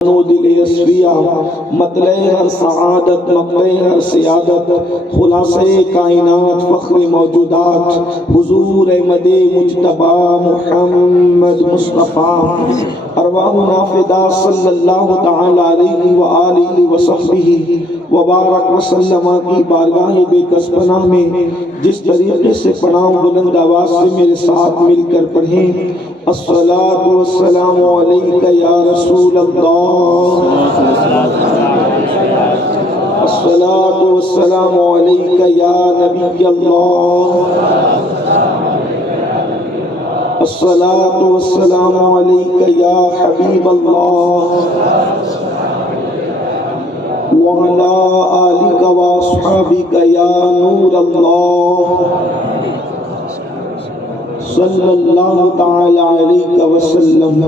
دل اسفیا مطلع ہر سعادت مقلع ہر سیادت خلاصہ کائنات فخر موجودات حضور احمد مجتبی محمد مصطفیٰ ارواحنا فدا صلی اللہ تعالی علیہ وآلہ وصحبہ وبارک وسلم کی بارگاہ بے کس پناہ میں جس طریقے سے پڑھاؤں بلند آواز سے میرے ساتھ مل کر پڑھیں الصلاۃ والسلام علیک یا رسول اللہ، الصلاۃ والسلام علیک یا نبی اللہ، الصلاۃ والسلام علیک یا حبیب اللہ وعلی آلک واصحابک یا نور اللہ صلی اللہ تعالی علیہ وسلم۔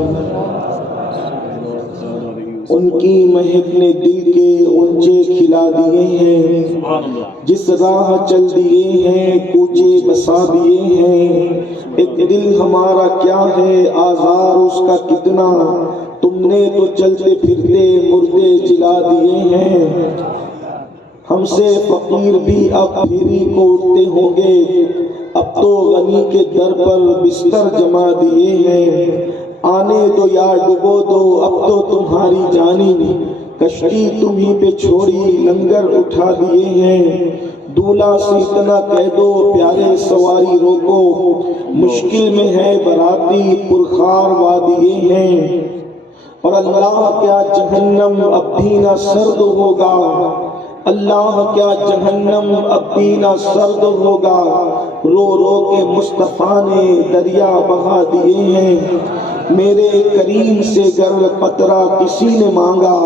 ان کی مہک نے دل کے غنچے کھلا دیے ہیں، جس راہ چل دیے ہیں کوچے بسا دیے ہیں۔ ایک دل ہمارا کیا ہے آزار اس کا کتنا، تم نے تو چلتے پھرتے مردے جلا دیے ہیں۔ ہم سے فقیر بھی اب پھیری کو اٹھتے ہوں گے، اب تو غنی کے در پر بستر جما دیے ہیں۔ آنے دو یا ڈبو دو اب تو تمہاری جانی، کشتی تمہیں پہ چھوڑی لنگر اٹھا دیے ہیں۔ دولہا سے اتنا کہہ دو پیارے سواری روکو، مشکل میں ہے باراتی پرخار وادیے ہیں۔ اور اللہ کیا جہنم اب بھی نہ سرد ہوگا، اللہ کیا جہنم اب بھی نہ سرد ہوگا، رو رو کے مصطفیٰ نے دریا بہا دیے ہیں۔ میرے کریم سے گر قطرہ کسی نے مانگا،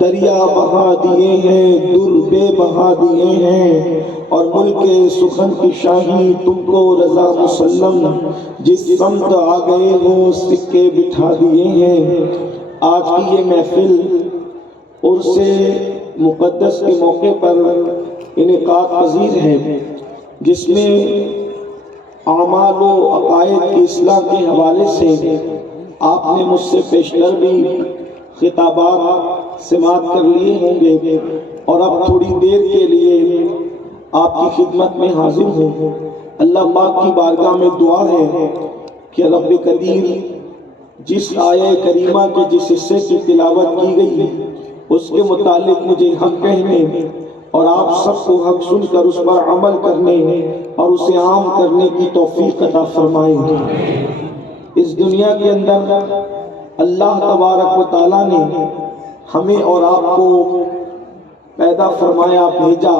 دریا بہا دیے ہیں در بے بہا دیے ہیں۔ اور ملک سخن کی شاہی تم کو رضا مسلم، جس سمت آ گئے ہو سکے بٹھا دیے ہیں۔ آج کی یہ محفل عرس مقدس کے موقع پر انعقاد پذیر ہے، جس میں اعمال و عقائد کی اصلاح کے حوالے سے آپ نے مجھ سے پیشتر بھی خطابات سماعت کر لیے ہوں گے، اور اب تھوڑی دیر کے لیے آپ کی خدمت میں حاضر ہوں۔ اللہ پاک کی بارگاہ میں دعا ہے کہ رب قدیر جس آیہ کریمہ کے جس حصے کی تلاوت کی گئی اس کے متعلق مجھے حق کہنے اور آپ سب کو حق سن کر اس پر عمل کرنے اور اسے عام کرنے کی توفیق عطا فرمائے۔ اس دنیا کے اندر اللہ تبارک و تعالیٰ نے ہمیں اور آپ کو پیدا فرمایا بھیجا،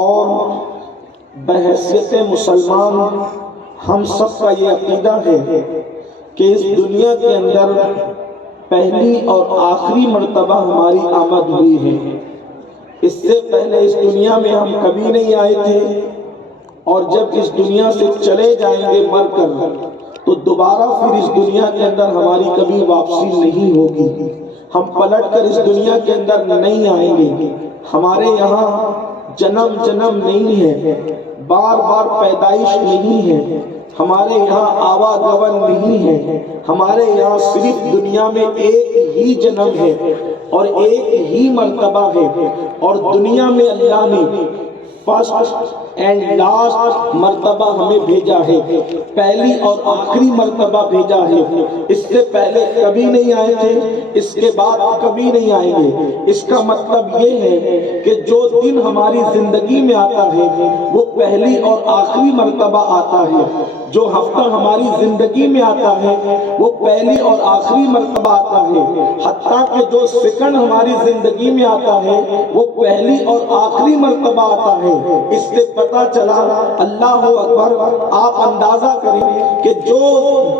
اور بحیثیت مسلمان ہم سب کا یہ عقیدہ ہے کہ اس دنیا کے اندر پہلی اور آخری مرتبہ ہماری آمد ہوئی ہے۔ اس سے پہلے اس دنیا میں ہم کبھی نہیں آئے تھے، اور جب اس دنیا سے چلے جائیں گے مر کر تو دوبارہ پھر اس دنیا کے اندر ہماری کبھی واپسی نہیں ہوگی۔ ہم پلٹ کر اس دنیا کے اندر نہیں آئیں گے۔ ہمارے یہاں جنم نہیں ہے، بار بار پیدائش نہیں ہے، ہمارے یہاں آواگمن نہیں ہے۔ ہمارے یہاں صرف دنیا میں ایک ہی جنم ہے اور ایک ہی مرتبہ ہے، اور دنیا میں اللہ نے فرسٹ اینڈ لاسٹ مرتبہ ہمیں بھیجا ہے، پہلی اور آخری مرتبہ بھیجا ہے۔ اس سے پہلے کبھی نہیں آئے تھے، اس کے بعد کبھی نہیں آئیں گے۔ اس کا مطلب یہ ہے کہ جو دن ہماری زندگی میں آتا ہے وہ پہلی اور آخری مرتبہ آتا ہے، جو ہفتہ ہماری زندگی میں آتا ہے وہ پہلی اور آخری مرتبہ آتا ہے، حتیٰ کہ جو سیکنڈ ہماری زندگی میں آتا ہے وہ پہلی اور آخری مرتبہ آتا ہے۔ اس سے پتہ چلا، اللہ اکبر، آپ اندازہ کریں کہ جو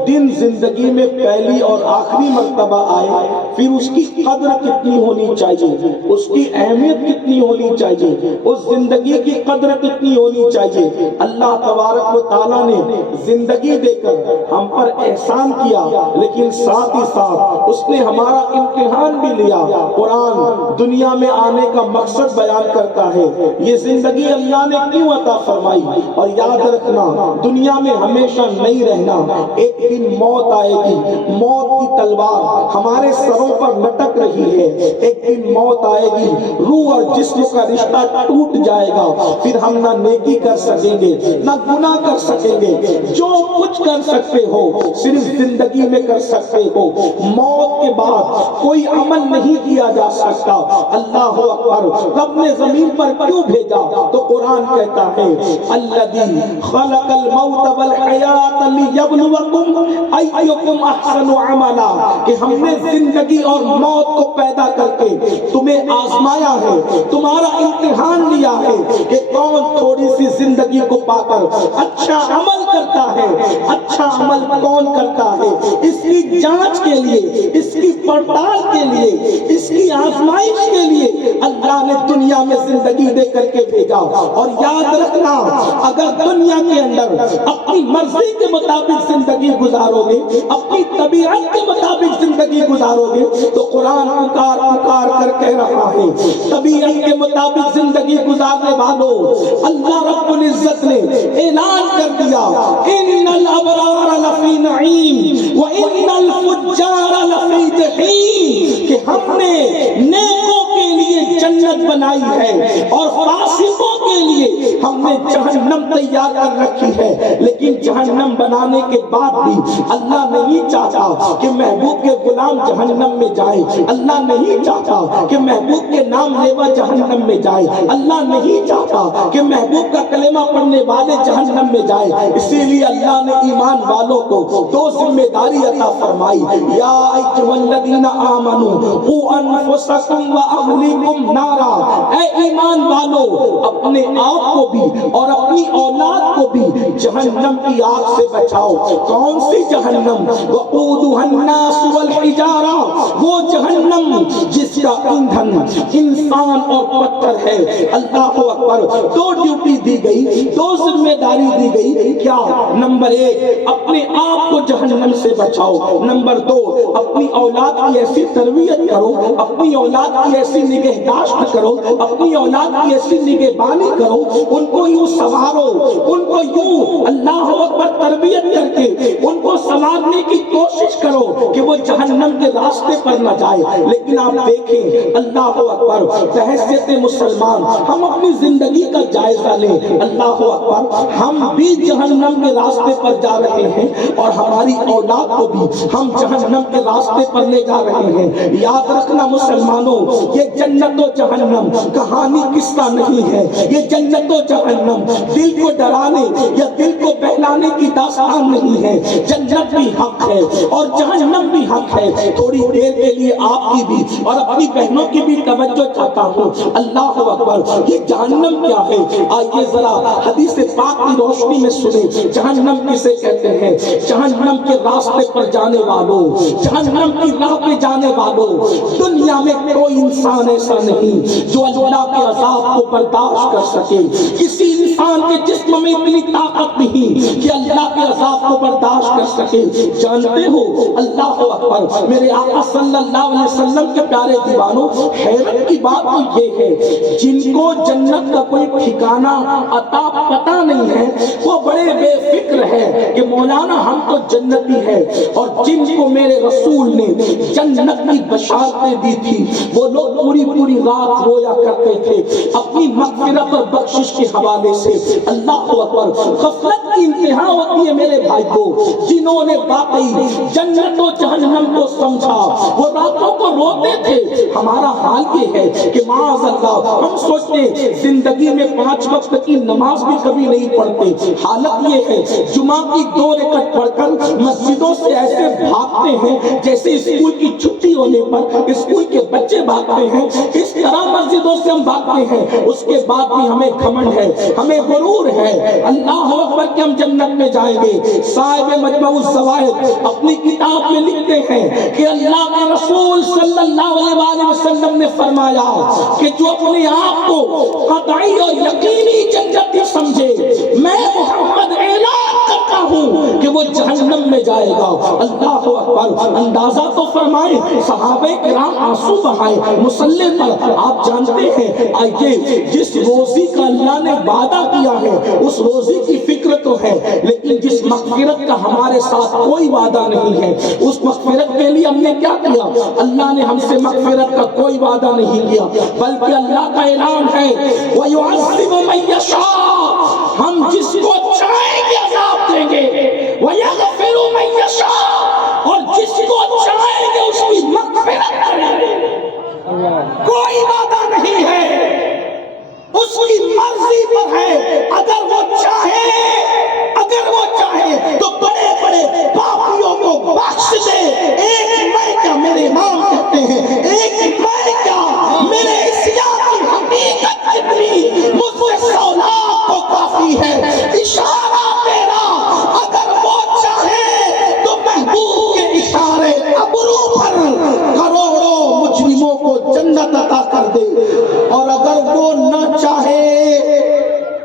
دن زندگی میں پہلی اور آخری مرتبہ آئے پھر اس کی قدر کتنی ہونی چاہیے، اس کی اہمیت کتنی ہونی چاہیے، اس زندگی کی قدر کتنی ہونی چاہیے۔ اللہ تبارک و تعالیٰ نے زندگی دے کر ہم پر احسان کیا، لیکن ساتھ ہی ساتھ اس نے ہمارا امتحان بھی لیا۔ قرآن دنیا میں آنے کا مقصد بیان کرتا ہے، یہ زندگی اللہ نے کیوں عطا فرمائی، اور یاد رکھنا دنیا میں ہمیشہ نہیں رہنا، ایک دن موت آئے گی، موت کی تلوار ہمارے سروں پر لٹک رہی ہے، ایک دن موت آئے گی، روح اور جسم کا رشتہ ٹوٹ جائے گا، پھر ہم نہ نیکی کر سکیں گے نہ گناہ کر سکیں گے، جو کچھ کر سکتے ہو صرف زندگی میں کر سکتے ہو، موت کے بعد کوئی عمل نہیں کیا جا سکتا۔ اللہ اکبر، رب نے زمین پر کیوں بھیجا؟ تو قرآن کہتا ہے الذی خلق الموت والحیات لیبلوکم ایکم احسن عملا، کہ ہم نے زندگی اور موت کو پیدا کر کے تمہیں آزمایا ہے، تمہارا امتحان لیا ہے کہ کون تھوڑی سی زندگی کو پا کر اچھا عمل کرتا ہے، اچھا عمل کون کرتا ہے۔ اس کی جانچ کے لیے، اس کی پڑتال کے لیے، اس کی آزمائش کے لیے اللہ نے دنیا میں زندگی دے کر کے بھیجا۔ اور یاد رکھنا اگر دنیا کے اندر اپنی مرضی کے مطابق زندگی گزارو گے، اپنی طبیعت کے مطابق زندگی گزارو گے، تو قرآن پکار پکار کر کہہ رہا ہے طبیعت کے مطابق زندگی گزارنے والوں، اللہ رب العزت نے اعلان کر دیا ان الابرار لفی نعیم وان الفجار لفی جحیم، کہ ہم نے نیکوں کے لیے جنت بنائی ہے اور فاسقوں کے لیے ہم نے جہنم تیار کر رکھی ہے۔ لیکن جہنم بنانے کے بعد بھی اللہ نہیں چاہتا کہ محبوب کے غلام جہنم میں جائے، اللہ نہیں چاہتا کہ محبوب کے نام لیوا جہنم میں جائے، اللہ نہیں چاہتا کہ محبوب کا کلمہ پڑھنے والے جہنم میں جائے۔ اسی لیے اللہ نے ایمان والوں کو دو ذمہ داری عطا فرمائی، یا ایھا الذین آمنوا قوا انفسکم واہلیکم نارا، اے ایمان والو اپنے آپ کو بھی اور اپنی اولاد کو بھی جہنم کی آگ سے بچاؤ۔ کون سی جہنم؟ وقودها الناس والحجارہ، وہ جہنم جس کا ایندھن انسان اور پتھر ہے۔ اللہ اکبر، دو ڈیوٹی دی گئی، دو ذمہ داری دی گئی، کیا؟ نمبر ایک اپنے آپ کو جہنم سے بچاؤ، نمبر دو اپنی اولاد کی ایسی تربیت کرو، اپنی اولاد کی ایسی نگہداشت کرو، اپنی اولاد کی ایسی نگہبانی کرو، ان کو یوں سنوارو، ان کو یوں اللہ اکبر تربیت کر کے ان کو سنوارنے کی کوشش کرو کہ وہ جہنم کے راستے پر نہ جائے۔ لیکن آپ دیکھیں اللہ اکبر، بحیثیت مسلمان ہم اپنی زندگی کا جائزہ لیں، اللہ اکبر ہم بھی جہنم کے راستے پر جا رہے ہیں اور ہماری اولاد کو بھی ہم جہنم کے راستے پر لے جا رہے ہیں۔ یاد رکھنا مسلمانوں، یہ جنت و جہنم کہانی قصہ نہیں ہے، یہ جنت و جہنم دل کو ڈرانے یا دل کو بہلانے کی داستان نہیں ہے۔ جنت بھی حق ہے اور جہنم بھی حق ہے۔ تھوڑی دیر کے لیے آپ کی بھی اور اپنی بہنوں کی بھی توجہ چاہتا ہوں، اللہ اکبر یہ جہنم کیا ہے؟ آئیے ذرا حدیث پاک کی روشنی میں سنیں، جہنم کسے کہتے ہیں؟ جہنم کے راستے پر جانے والوں، جہنم کی راہ پہ جانے والوں، دنیا میں کوئی انسان ایسا نہیں جو اللہ کے عذاب کو برداشت کر سکے۔ کسی انسان کے جسم میں اتنی طاقت نہیں کہ اللہ کے عذاب کو برداشت کر سکے۔ جانتے ہو اللہ اکبر، میرے آقا صلی اللہ علیہ وسلم کے پیارے دیوانوں، حیرت کی بات تو یہ ہے جن کو جنت کا کوئی ٹھکانہ عطا پتہ نہیں ہے وہ بڑے بے فکر ہے کہ مولانا ہم تو جنتی ہے، اور جن کو میرے رسول نے جنت کی بشارتیں دی تھی وہ لوگ پوری پوری رات رویا کرتے تھے اپنی مغفرت اور بخشش کے حوالے سے۔ اللہ اکبر، غفلت کی انتہا ہوتی ہے میرے بھائی کو، جنہوں نے واقعی جنت و جہنم کو سمجھا وہ راتوں کو روتے تھے۔ ہمارا حال یہ ہے کہ معاذ اللہ ہم سوچتے ہیں زندگی میں 5 وقت کی نماز بھی کبھی نہیں پڑھتے۔ حالت یہ ہے جمعہ کی 2 رکعت پڑھ کر مسجدوں سے ایسے بھاگتے ہیں جیسے اسکول کی چھٹی ہونے پر اسکول کے بچے بھاگتے ہیں، اس طرح مسجدوں سے ہم بھاگتے ہیں۔ اس کے بعد بھی ہمیں گھمنڈ ہے، ہمیں غرور ہے، اللہ اکبر کہ ہم جنت میں جائیں گے۔ صاحب مجمع الزوائد اپنی کتاب میں لکھتے ہیں کہ اللہ کے رسول صلی اللہ علیہ وسلم نے فرمایا کہ جو اپنے آپ کو قطعی اور یقینی جنتی سمجھے، میں محمد اعلان اعلان کرتا ہوں کہ وہ جہنم میں جائے گا۔ اللہ اکبر۔ اندازہ تو فرمائیں، صحابہ کرام آنسو بہائے مصلی پر۔ آپ جانتے ہیں آئیے جس روزی کا اللہ نے وعدہ کیا ہے اس روزی کی فکر تو ہے، لیکن جس مغفرت کا ہمارے ساتھ کوئی وعدہ نہیں ہے اس مغفرت کے لیے ہم نے کیا کیا؟ اللہ نے ہم سے مغفرت کا کوئی وعدہ نہیں کیا، بلکہ اللہ کا اعلان ہے وَيُعَذِّبُ مَن يَشَاءُ، ہم جس کو چاہیں گے عذاب دیں گے، وَيَغْفِرُ مَن يَشَاءُ، اور جس کو چاہیں گے اس کی مغفرت کریں گے۔ کوئی وعدہ نہیں ہے، اس کی مرضی پر ہے۔ اگر وہ چاہے تو بڑے بڑے پاپیوں کو بخش دے۔ ایک میں کیا، میرے امام کہتے ہیں، ایک میں کیا، میرے عصیان کی حقیقت کتنی، مجھ سے 100 لاکھ کو کافی ہے۔ اشارہ تیرا اگر وہ چاہے تو محبوب کے اشارے ابرو پر کروڑوں مجرموں کو جنت عطا کر دے، اور اگر وہ نہ چاہے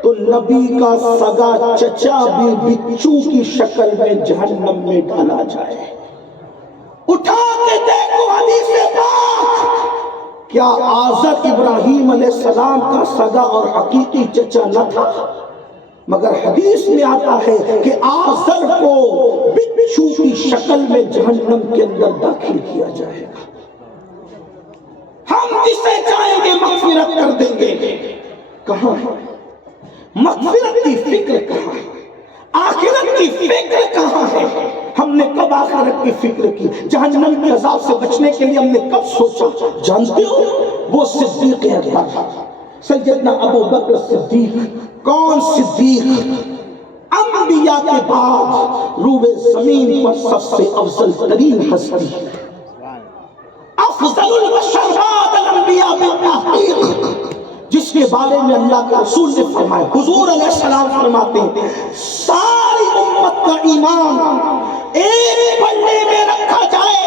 تو نبی کا سگا چچا بھی بچھو کی شکل میں جہنم میں ڈالا جائے۔ اٹھا کے دیکھو حدیث پاک، کیا آزر ابراہیم علیہ السلام کا سگا اور حقیقی چچا نہ تھا؟ مگر حدیث میں آتا ہے کہ آزر کو بچھو کی شکل میں جہنم کے اندر داخل کیا جائے گا۔ ہم جسے چاہیں گے مغفرت کر دیں گے۔ کہاں ہے مغفرت کی فکر؟ کہاں ہے آخرت کی فکر؟ کہاں ہے؟ ہم نے کب آخرت کی فکر کی؟ جہنم کے عذاب سے بچنے کے لیے ہم نے کب سوچا؟ جانتے ہو وہ صدیق اکبر سیدنا ابو بکر صدیق۔ کون صدیق؟ انبیاء کے بعد روئے زمین پر سب سے افضل ترین ہستی، افضل البشر بعد الانبیاء بالتحقیق، جس کے بارے میں اللہ کے رسول نے فرمایا، حضور علیہ السلام فرماتے ہیں ساری امت کا ایمان ایک پلڑے میں رکھا جائے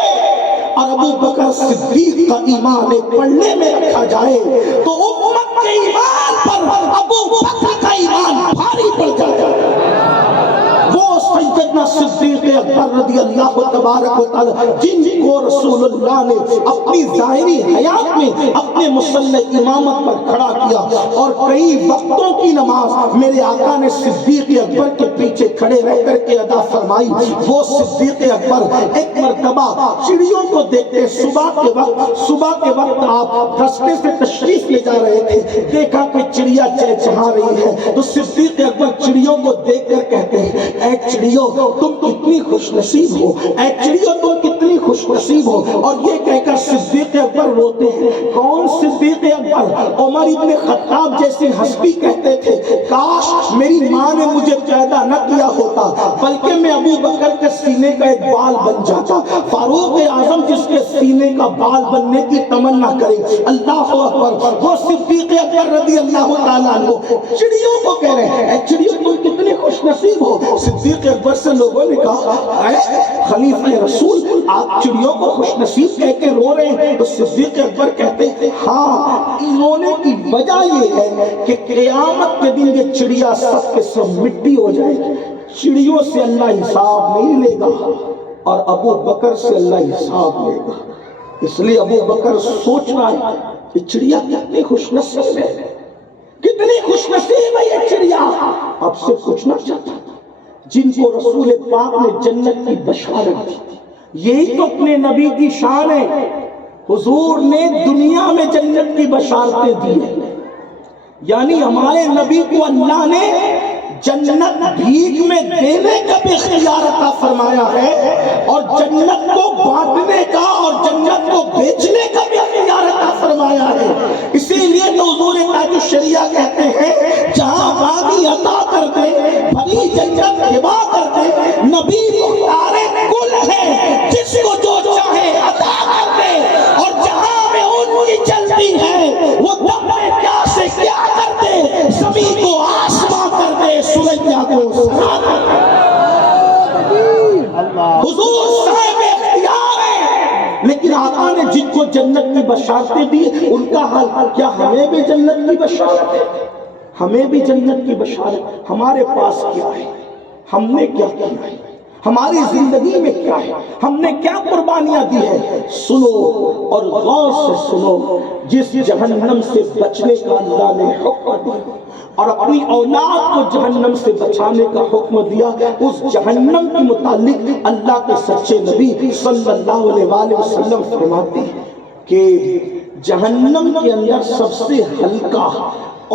اور ابو بکر صدیق کا ایمان ایک پلڑے میں رکھا جائے تو امت کے ایمان پر ابو بکر کا ایمان بھاری پڑ جائے۔ وہ سیدنا صدیق اکبر رضی اللہ تبارک و تعالی جن کو رسول اللہ نے اپنی ظاہری حیات میں اپنے مصلی امامت پر کھڑا کیا، اور کئی وقتوں کی نماز میرے آقا نے صدیق اکبر کے پیچھے کھڑے رہ کر کے ادا فرمائی۔ وہ صدیق اکبر ایک مرتبہ چڑیوں کو دیکھتے، صبح کے وقت آپ راستے سے تشریف لے جا رہے تھے، دیکھا کہ چڑیا چہچہا رہی ہے تو صدیق اکبر چڑیوں کو دیکھ کر کہتے ہیں اے چڑیوں تم کتنی خوش نصیب ہو، اے چڑیوں تم کتنی خوش نصیب ہو۔ اور یہ کہہ کر صدیق اکبر روتے ہیں۔ کون صدیق اکبر؟ عمر ابن خطاب جیسی ہستی کہتے تھے کاش میری ماں نے مجھے پیدا نہ کیا ہوتا بلکہ میں ابو بکر کے سینے کا ایک بال بن جاتا۔ فاروق اعظم جس کے سینے کا بال بننے کی تمنا کرے، اللہ اکبر۔ وہ صدیق اکبر رضی اللہ تعالیٰ عنہ چڑیوں کو کہہ رہے ہیں اے چڑیوں تم کتنے خوش نصیب ہو۔ صدیق اکبر سے لوگوں نے کہا اے خلیفہ رسول آپ چڑیوں کو خوش نصیب کہہ کے رو رہے ہیں؟ تو صدیق اکبر کہتے ہیں ہاں، رونے کی وجہ یہ ہے کہ قیامت کے دن یہ چڑیا سب کے سب مٹی ہو جائے گی، چڑیوں سے اللہ حساب نہیں لے گا اور ابو بکر سے اللہ حساب لے گا۔ اس لیے ابو بکر سوچ رہا ہے کہ چڑیا کتنی خوش نصیب ہے، کتنی خوش نصیب ہے یہ چڑیا۔ اب سے پوچھنا چاہتا ہوں جن کو رسول پاک نے جنت کی بشارت دی، یہی تو اپنے نبی کی شان ہے۔ حضور نے دنیا میں جنت کی بشارتیں دی ہیں، یعنی ہمارے نبی کو اللہ نے جنت بھیک میں دینے کا بھی اختیار عطا فرمایا ہے، اور جنت کو بانٹنے کا اور جنت کو بیچنے کا بھی اختیار عطا فرمایا ہے۔ اسی لیے تو حضور تاج الشریعہ کہتے ہیں جہاں وادی عطا کر دے، بھری جنت ہبا کر دے، نبی مختار کل ہے جس کو جو چاہے عطا کر دے، اور جہاں میں ان کی چلتی ہے وہ دم کیا سے کیا کر دے، زمین کو آسمان کر دے، سوریا کو سنا کر دے۔ حضور صاحب اختیار ہے، لیکن آقا نے جن کو جنت کی بشارتیں دی ان کا حال کیا ہمیں بھی جنت کی بشارت ہے؟ ہمیں بھی جنت کی بشارت؟ ہمارے پاس کیا ہے؟ ہم نے کیا کیا ہے، ہماری زندگی میں کیا ہے، ہم نے کیا قربانیاں دی ہے۔ سنو اور غور سے سنو، جس جہنم سے بچنے کا اللہ نے حکم دیا اور اپنی اولاد کو جہنم سے بچانے کا حکم دیا، اس جہنم کے متعلق اللہ کے سچے نبی صلی اللہ علیہ وآلہ وسلم فرماتے ہیں کہ جہنم کے اندر سب سے ہلکا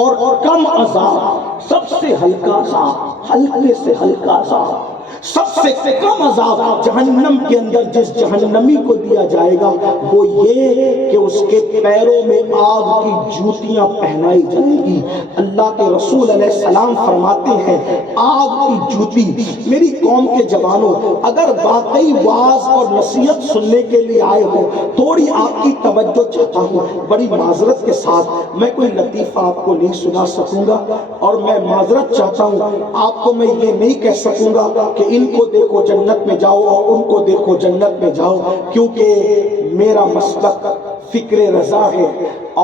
اور کم عذاب، سب سے ہلکا عذاب، ہلکے سے ہلکا عذاب، سب سے کم عذاب جہنم کے اندر جس جہنمی کو دیا جائے گا وہ یہ کہ اس کے پیروں میں آگ کی جوتیاں پہنائی جائیں گی۔ اللہ کے رسول علیہ السلام فرماتے ہیں آگ کی جوتی۔ میری قوم کے جوانوں، اگر واقعی واعظ اور نصیحت سننے کے لیے آئے ہو، تھوڑی آپ کی توجہ چاہتا ہوں، بڑی معذرت کے ساتھ میں کوئی لطیفہ آپ کو نہیں سنا سکوں گا، اور میں معذرت چاہتا ہوں، آپ کو میں یہ نہیں کہہ سکوں گا کہ ان کو دیکھو جنت میں جاؤ اور ان کو دیکھو جنت میں جاؤ، کیونکہ میرا مسلک فکر رضا ہے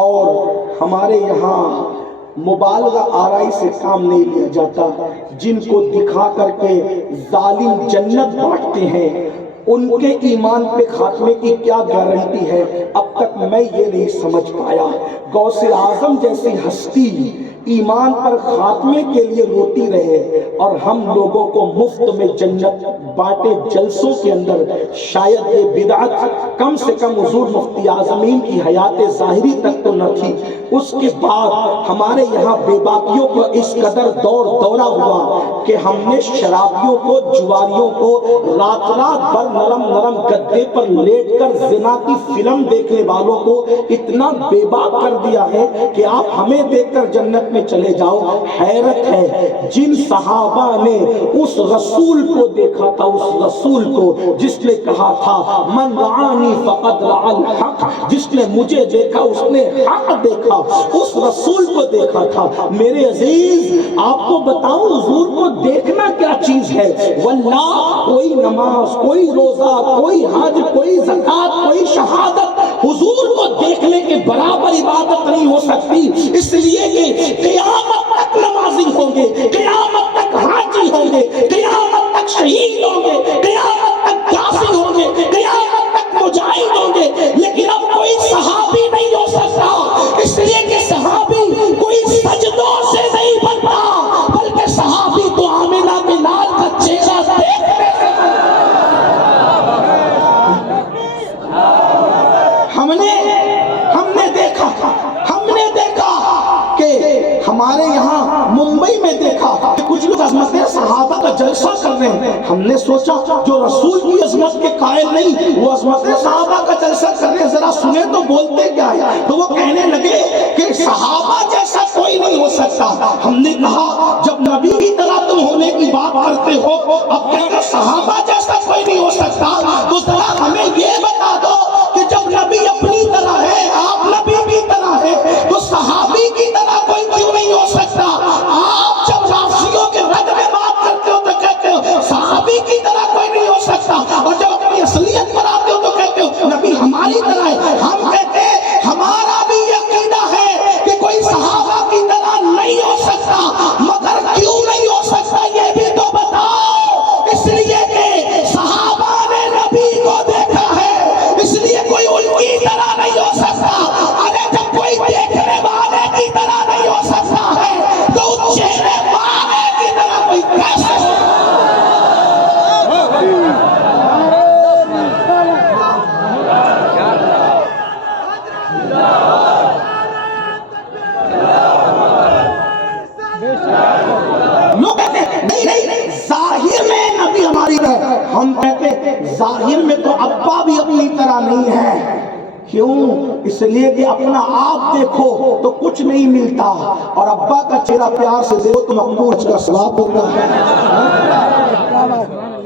اور ہمارے یہاں مبالغہ آرائی سے کام نہیں لیا جاتا۔ جن کو دکھا کر کے ظالم جنت بانٹتے ہیں ان کے ایمان پہ خاتمے کی کیا گارنٹی ہے، اب تک میں یہ نہیں سمجھ پایا۔ غوث اعظم جیسی ہستی ایمان پر خاتمے کے لیے روتی رہے اور ہم لوگوں کو مفت میں جنت بانٹے جلسوں کے اندر، شاید یہ بدعت کم سے کم حضور مفتی اعظمین کی حیات ظاہری تک تو نہ تھی، اس کے بعد ہمارے یہاں بے باکیوں کو اس قدر دورہ ہوا کہ ہم نے شرابیوں کو، جواریوں کو رات بھر نرم گدے پر لیٹ کر زنا کی فلم دیکھنے والوں کو اتنا بے باک کر دیا ہے کہ آپ ہمیں دیکھ کر جنت میں چلے جاؤ۔ حیرت ہے جن صحابہ نے اس رسول کو دیکھا تھا، اس رسول کو جس نے کہا تھا من رعانی فقد رعا الحق، جس نے مجھے دیکھا اس نے حق دیکھا، اس رسول کو دیکھا تھا۔ میرے عزیز آپ کو بتاؤں حضور کو دیکھنا کیا چیز ہے، واللہ کوئی نماز، کوئی روزہ، کوئی حج، کوئی زکوٰۃ، کوئی شہادت حضور کو دیکھنے کے برابر عبادت نہیں ہو سکتی، اس لیے کہ قیامت تک نمازی ہوں گے، قیامت تک حاجی ہوں گے، قیامت تک شہید ہوں گے، قیامت تک غازی ہوں گے، قیامت تک مجاہد ہوں گے، لیکن اب کوئی صحابی نہیں ہو سکتا، اس لیے کہ صحابی کوئی سجدوں سے نہیں بنتا، بلکہ صحابی تو آمنہ کے لال کا چہرہ دیکھنے سے بنتا۔ ہمارے یہاں ممبئی میں دیکھا کہ کچھ لوگ عظمت صحابہ کا جلسہ کر رہے ہیں، ہم نے سوچا جو رسول کی عظمت کے قائل نہیں وہ عظمت صحابہ کا جلسہ کر رہے ہیں، ذرا سنیں تو بولتے کیا ہے، تو وہ کہنے لگے کہ صحابہ جیسا کوئی نہیں ہو سکتا۔ ہم نے کہا جب نبی کی طرح تم ہونے کی بات کرتے ہو، اب کہتے صحابہ جیسا کوئی نہیں ہو سکتا، تو ذرا ہمیں یہ بتا دو کہ جب نبی اپنی طرح ہے، آپ نبی کی طرح ہے، تو صحابی کی طرح کوئی کیوں نہیں ہو سکتا؟ آپ جب رافضیوں کے رد میں بات کرتے ہو تو کہتے ہو صحابی کی طرح کوئی نہیں ہو سکتا، اور جب اپنی اصلیت پر آتے ہو تو کہتے ہو نبی ہماری طرح ہے۔ ہم کہتے ہیں ہمارا بھی عقیدہ ہے کہ کوئی صحابہ کی طرح نہیں ہو سکتا، مگر کیوں نہیں ہو سکتا یہ بھی تو بتاؤ۔ اس لیے کہ صحابہ نے نبی کو دیکھا ہے، اس لیے کوئی ان کی طرح نہیں ہو سکتا۔ ارے جب کوئی دیکھنے والے کی طرح نہیں ہو سکتا ہے تو اس چہرے والے کی طرح کوئی کیسے ہو؟ لوگ کہتے ہیں نہیں ظاہر میں نبی ہماری طرح، ہم کہتے ہیں ظاہر میں تو ابا بھی اپنی طرح نہیں ہے۔ کیوں؟ اس لیے کہ اپنا آپ دیکھو تو کچھ نہیں ملتا، اور ابا کا چہرہ پیار سے دیکھو تو مقبول کا ثواب ہوتا ہے۔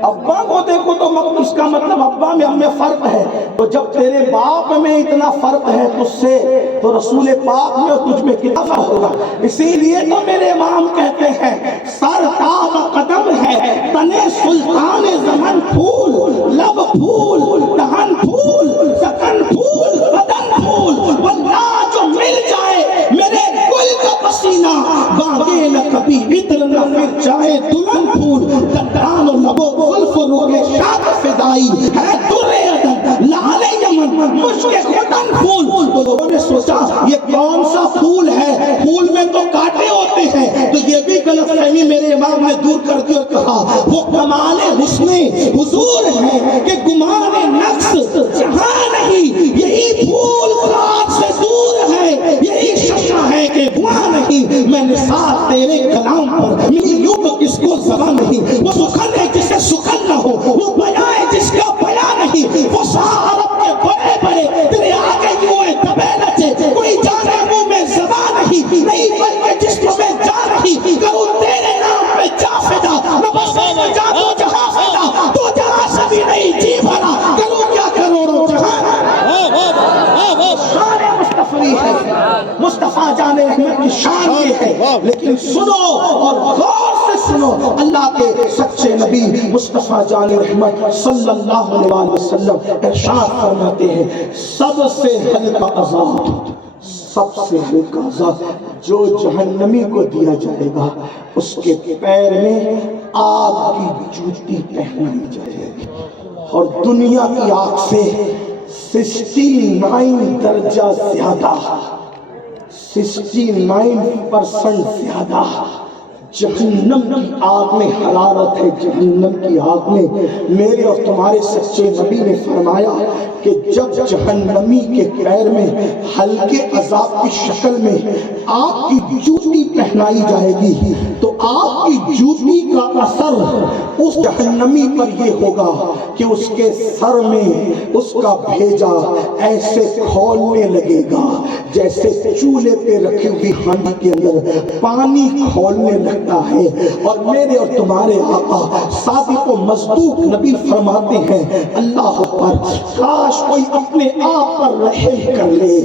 ابا کو دیکھو تو اس کا مطلب ابا میں ہم میں فرق ہے، تو جب تیرے باپ میں اتنا فرق ہے تجھ سے، تو رسول پاک میں اور تجھ میں کتنا فرق ہوگا۔ اسی لیے تو میرے امام کہتے ہیں سر تاب قدم ہے تنے سلطان زمن پھول، لب پھول، دہن پھول، سکن پھول، بدن پھول، واللہ جو مل جائے میرے گل کا پسینہ، باغے نہ کبھی عطر نہ پھر چاہے دلہن پھول۔ دشمن پھول. تو لوگوں نے سوچا یہ کون سا پھول ہے, پھول میں تو کانٹے ہوتے ہیں. تو یہ بھی غلط فہمی میرے امام نے دور کر دی اور کہا وہ کمال حسن حضور ہے کہ گمان نقص جہاں نہیں, یہی پھول رات سے دور ہے, یہی شمع ہے کہ وہاں نہیں. میں نے ساتھ تیرے کلام پر میری یوں تو کس کو زبان نہیں. وہ سخن ہے جسے سخن نہ ہو, وہ بیان ہے جس کا بیان نہیں. وہ شاہ عرب کے بڑے بڑے تیرے آگے یوں دبے نچے, کوئی جانے منہ میں زبان نہیں, نہیں بلکہ جس کو میں جا رہی کروں تیرے نام پہ جا فدا. نہ بس جا تو جہاں فدا, تو جہاں سے بھی نہیں جی بھرا, کروں کیا کروڑوں جہاں. شان مصطفی ہے, مصطفیٰ جان احمد کی شان یہ ہے. لیکن سنو اور غور سے سنو, اللہ کے سچے نبی مصطفیٰ جان احمد صلی اللہ علیہ وسلم ارشاد فرماتے ہیں سب سے ہلکا عذاب, سب سے ہلکا عذاب جو جہنمی کو دیا جائے گا, اس کے پیر میں آگ کی جوتی پہنائی جائے گی, اور دنیا کی آگ سے 69 درجہ زیادہ, 69% زیادہ جہنم کی آگ میں حرارت ہے. جہنم کی آگ میں میرے اور تمہارے سچے نبی نے فرمایا کہ جب جہنمی کے پیر میں ہلکے عذاب کی شکل میں آگ کی جوتی پہنائی جائے گی, تو آگ کی جوتی کا اثر اس جہنمی پر یہ ہوگا کہ اس کے سر میں اس کا بھیجا ایسے کھولنے لگے گا جیسے چولہے پہ رکھی ہوئی ہانڈی کے اندر پانی کھولنے لگتا ہے. اور میرے اور تمہارے آقا صادق و مصدوق نبی فرماتے ہیں اللہ پر کاش کوئی اپنے آپ پر رحم کر لے.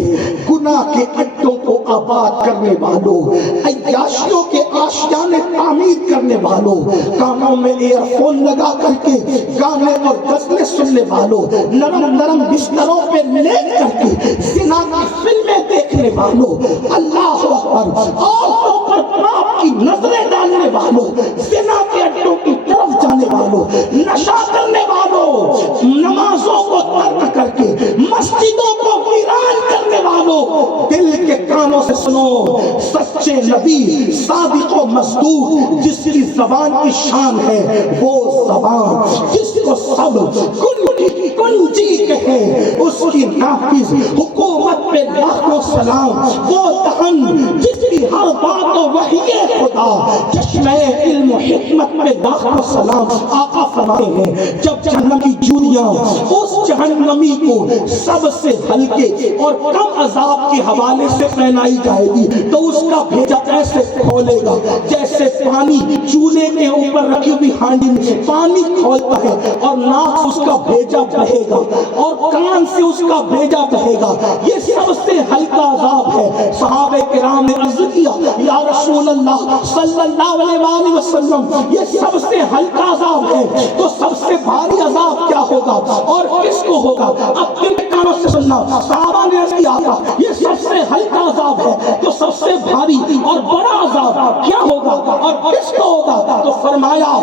گناہ کے اڈوں کو آباد کرنے والوں, عیاشیوں کے آشیانے تعمیر کرنے والوں, کانوں میں ایئر فون لگا کر کے گانے اور غزلیں سننے والوں, نرم نرم بستروں پہ لیٹ کر کے زنا کی فلمیں دیکھنے والوں, اللہ اکبر, عورتوں پر باپ کی نظریں ڈالنے والوں, زنا کے اڈوں کی طرف جانے والوں, نشہ کرنے والوں, نمازوں کو ترک کر کے مسجدوں کو ویران کرنے والوں, دل کے کانوں سے سنو, سچے نبی صادق و مصدوق جس کی زبان کی شان ہے, وہ زبان جس کو سب کنجی کہے, اس کی نافذ حکومت پہ لاکھوں سلام, وہ دہن جس کی ہر بات و وحی خدا, چشمہ علم و حکمت میں لاکھوں سلام. آقا فرماتے ہیں جب جہنم کی جوریاں اس جہنمی کو سب سے ہلکے اور کم عذاب کے حوالے سے پہنائی جائے گی, تو اس کا بھیجا ایسے کھولے گا جیسے پانی چولہے کے اوپر رکھی ہوئی ہانڈی میں پانی کھولتا ہے, اور ناک اس کا بھیجا بہے گا اور کان سے اس کا بھیجا بہے گا. یہ سب سے ہلکا عذاب ہے. صحابہ کرام نے عرض کیا یا رسول اللہ صلی اللہ علیہ وسلم, یہ سب سے ہلکا عذاب ہے, تو سب سے بھاری عذاب کیا ہوگا اور کس کو ہوگا؟ اب دل کے کانوں سے سننا. صحابہ نے عرض کیا یہ سب سے ہلکا عذاب ہے, تو سب سے بھاری اور بڑا عذاب کیا ہوگا اور کس کو ہوگا؟ تو فرمایا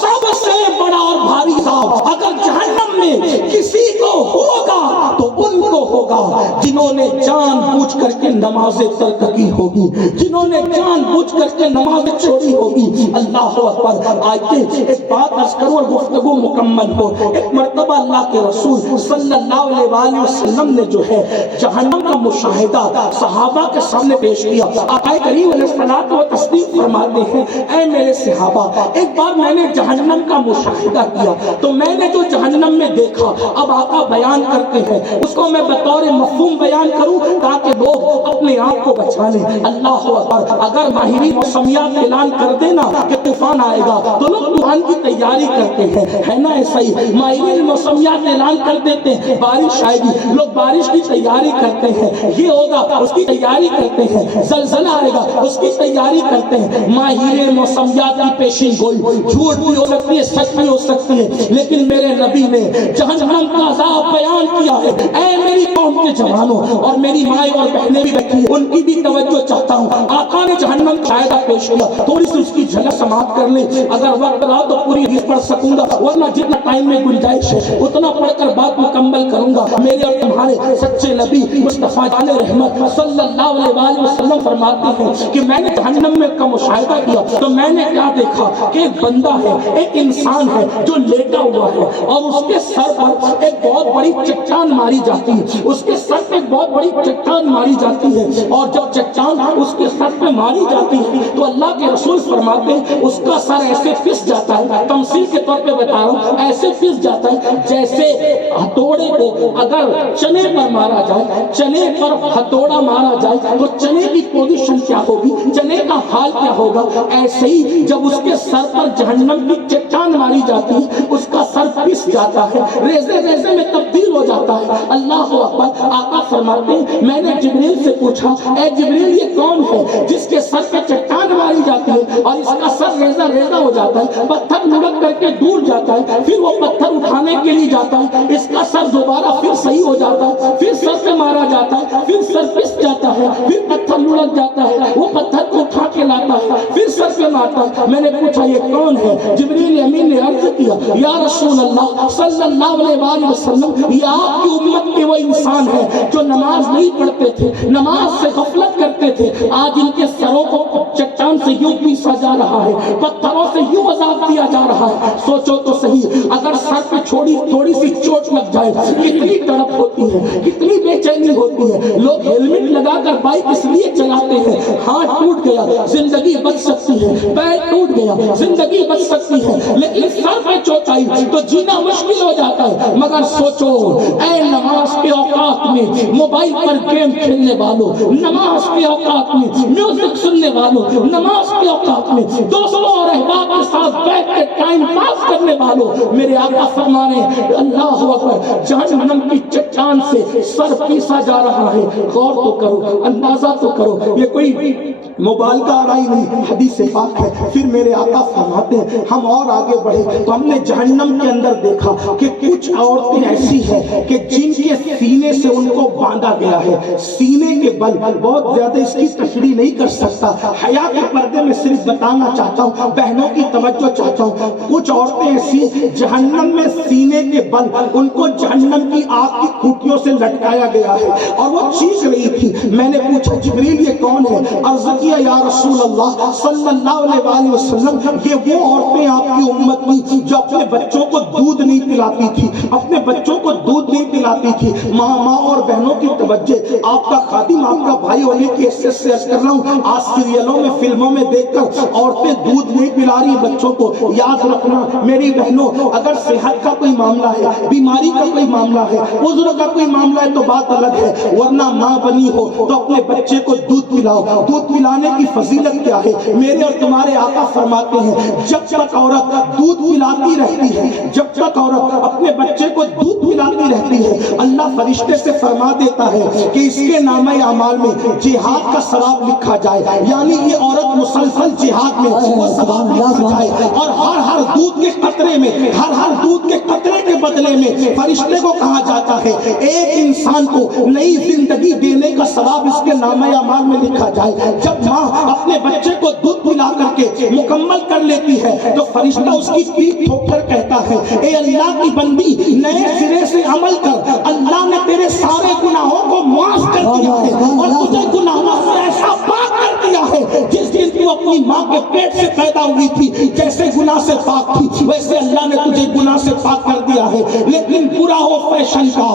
سب سے بڑا اور بھاری عذاب اگر جہنم میں کسی کو ہوگا تو ان کو ہوگا جنہوں نے جان بوجھ کر کے نمازیں ترک کی ہوگی, جنہوں نے جان بوجھ کر کے نمازیں چھوڑی ہوگی. اللہ اکبر. آئیے ایک بات عرض کروں اور گفتگو مکمل ہو. ایک مرتبہ اللہ کے رسول صلی اللہ علیہ وسلم نے جو ہے جہنم کا مشاہدہ صحابہ کے سامنے پیش کیا. آقا کریم علیہ الصلوۃ والتسلیم فرماتے ہیں اے میرے صحابہ, ایک بار میں نے جہنم کا مشاہدہ کیا تو میں نے جو جہنم میں دیکھا, اب آقا بیان کرتے ہیں اس کو میں بطور مفہوم بیان کروں تاکہ لوگ اپنے آپ کو بچا لیں. اللہ اکبر. اگر ماہرین موسمیات اعلان کر دینا کہ طوفان آئے گا تو لوگ طوفان کی تیاری کرتے ہیں, ہے نا ایسا ہی. ماہرین موسمیات اعلان کر دیتے ہیں بارش آئے گی, لوگ بارش کی تیاری کرتے ہیں, یہ ہوگا اس کی تیاری کرتے ہیں, زلزلہ آئے گا اس کی تیاری کرتے ہیں. ماہرین موسمیات کی پیشین گوئی جھوٹ بھی ہو سکتی ہے, سچ بھی ہو سکتی ہے, لیکن میرے نبی نے جہنم کا عذاب بیان کیا ہے. اے میری قوم کے جوانوں اور میری مائیں اور بہنیں بھی بیٹھی ہے, ان کی بھی توجہ چاہتا ہوں۔ آقا نے جہنم کا قاعدہ پیش کیا، تھوڑی سی اس کی جھلک سماعت کر لیں، اگر وقت رہا تو پوری حدیث پڑھ سکوں گا، ورنہ جتنا ٹائم میں گنجائش ہے اتنا پڑھ کر بات مکمل کروں گا۔ میرے اور تمہارے سچے نبی مصطفیٰ جان رحمت صلی اللہ علیہ وسلم فرماتے ہیں کہ میں نے جہنم میں کا مشاہدہ کیا تو میں نے کیا دیکھا کہ ایک بندہ ہے، ایک انسان ہے جو لیٹا ہوا ہے اور اس کے سر پر ایک بہت بڑی چٹان ماری جاتی ہے، اس کے سر پہ ایک بہت بڑی چٹان ماری جاتی ہے، اور جب چٹان اس کے سر پہ ماری جاتی ہے تو اللہ کے رسول فرماتے ہیں اس کا سر ایسے پس جاتا ہے، تمثیل کے طور پہ بتا رہا ہوں، ایسے پس جاتا ہے جیسے ہتھوڑے کو اگر چنے پر مارا جائے، چنے پر ہتھوڑا مارا جائے تو چنے کی پوزیشن کیا ہوگی، چنے کا حال کیا ہوگا، ایسے ہی جب اس کے سر پر جہنم کی چٹان ماری جاتی ہے اس کا سر پس جاتا ہے، ریزے ریزے میں تبدیل ہو جاتا ہے۔ اللہ اکبر۔ آقا فرماتے ہیں میں نے جبریل سے پوچھا اے جبریل یہ کون ہے جس کے سر پہ چٹان ماری جاتی ہے اور اس کا سر ریزہ ریزہ ہو جاتا ہے، پتھر لڑک کر کے دور جاتا ہے، پھر وہ پتھر اٹھانے کے لیے جاتا ہے، اس کا سر دوبارہ پھر صحیح ہو جاتا ہے، پھر سر پہ مارا جاتا ہے، پھر سر پس جاتا ہے، پھر پتھر لڑک جاتا ہے، وہ پتھر کو اٹھا کے لاتا ہے، پھر سر پہ مارتا ہے۔ میں نے پوچھا یہ کون ہے؟ جبریل امین نے عرض کیا یا رسول اللہ صلی اللہ علیہ وسلم یہ آپ کی امت کے وہ انسان ہے جو نماز نہیں پڑھتے تھے، نماز سے غفلت کرتے تھے، آج ان کے سروں کو چٹان سے یوں پیسا جا رہا ہے، پتھروں سے یوں عذاب دیا جا رہا ہے۔ سوچو تو صحیح، اگر سر پہ تھوڑی سی چوٹ لگ جائے کتنی تڑپ ہوتی ہے، کتنی بے چینی ہوتی ہے۔ لوگ ہیلمٹ لگا کر بائک اس لیے چلاتے ہیں ہاتھ ٹوٹ گیا زندگی بچ سکتی ہے، پیر ٹوٹ گیا زندگی بچ سکتی ہے، لیکن سر پہ چوٹ آئی تو جینا مشکل ہو جاتا ہے۔ مگر سوچو اے نماز کے اوقات میں موبائل پر گیم کھیلنے والوں، نماز کے اوقات میں میوزک سننے والوں، نماز کے اوقات میں دوستوں اور احباب کے ساتھ بیٹھ کے ٹائم پاس کرنے والوں، میرے آقا فرمانے اللہ اکبر جہنم کی چٹان سے سر پیسا جا رہا ہے۔ غور تو کرو، اندازہ تو کرو، یہ کوئی موبائل کا آرائی نہیں، حدیث پاک ہے۔ پھر میرے آقا فرماتے ہیں ہم اور آگے بڑھے تو ہم نے جہنم کے اندر دیکھا کہ کچھ عورتیں ایسی ہیں کہ جن کے سینے سے ان کو باندھا گیا ہے، سینے کے بل، بہت زیادہ اس کی تشریح نہیں کر سکتا، حیا کے پردے میں صرف بتانا چاہتا ہوں، بہنوں کی توجہ چاہتا ہوں، کچھ عورتیں ایسی جہنم میں سینے کے بل ان کو جہنم کی آگ کی کھوٹیوں سے لٹکایا گیا ہے اور وہ چیخ رہی تھی۔ میں نے پوچھا جبریل یہ کون ہے؟ عرض کیا یا رسول اللہ صلی اللہ علیہ وسلم یہ وہ عورتیں آپ کی امت کی جو اپنے بچوں کو دودھ نہیں پلاتی تھی، اپنے بچوں کو دودھ نہیں پلاتی تھی۔ ماں اور بہنوں کی توجہ، آپ کا خادم آپ کا بھائی ہونے کی حیثیت سے عرض کر رہا ہوں، آج سیریلوں میں فلموں میں دیکھ کر عورتیں دودھ نہیں پلا رہی بچوں کو۔ یاد رکھنا میری بہنوں، اگر صحت کا کوئی معاملہ ہے، بیماری کا کوئی معاملہ ہے، عذر کا کوئی معاملہ ہے تو بات الگ ہے، ورنہ ماں بنی ہو تو اپنے بچے کو دودھ پلاؤ۔ دودھ پلانے کی فضیلت کیا ہے؟ میرے اور تمہارے آقا فرماتے ہیں جب تک عورت دودھ پلاتی رہتی ہے، جب تک عورت اپنے بچے کو دودھ پلاتی رہتی ہے، اللہ فرشتے سے فرما دیتا ہے کہ اس کے نامہ اعمال میں جہاد کا ثواب لکھا جائے، یعنی یہ عورت مسلسل جہاد میں وہ ثواب لکھا جائے، اور ہر دودھ کے قطرے میں، ہر دودھ کے قطرے کے بدلے میں فرشتے کو کہا جاتا ہے ایک انسان کو نئی زندگی دینے کا ثواب اس کے نامہ اعمال میں لکھا جائے۔ جب ماں اپنے بچے کو دودھ پلا کر کے مکمل کر لیتی ہے تو فرشتہ اس کی پیٹھ ٹھوک کر کہتا ہے اے اللہ کی بندی نئے سرے سے عمل کر، اللہ نے تیرے سارے گناہوں کو معاف کر دیا ہے اور تجھے گناہوں سے ایسا پاک کر دیا ہے جس دن تو اپنی ماں کے پیٹ سے پیدا ہوئی تھی جیسے گناہ سے پاک تھی ویسے اللہ نے تجھے گناہ سے پاک کر دیا ہے۔ لیکن برا ہو فیشن کا،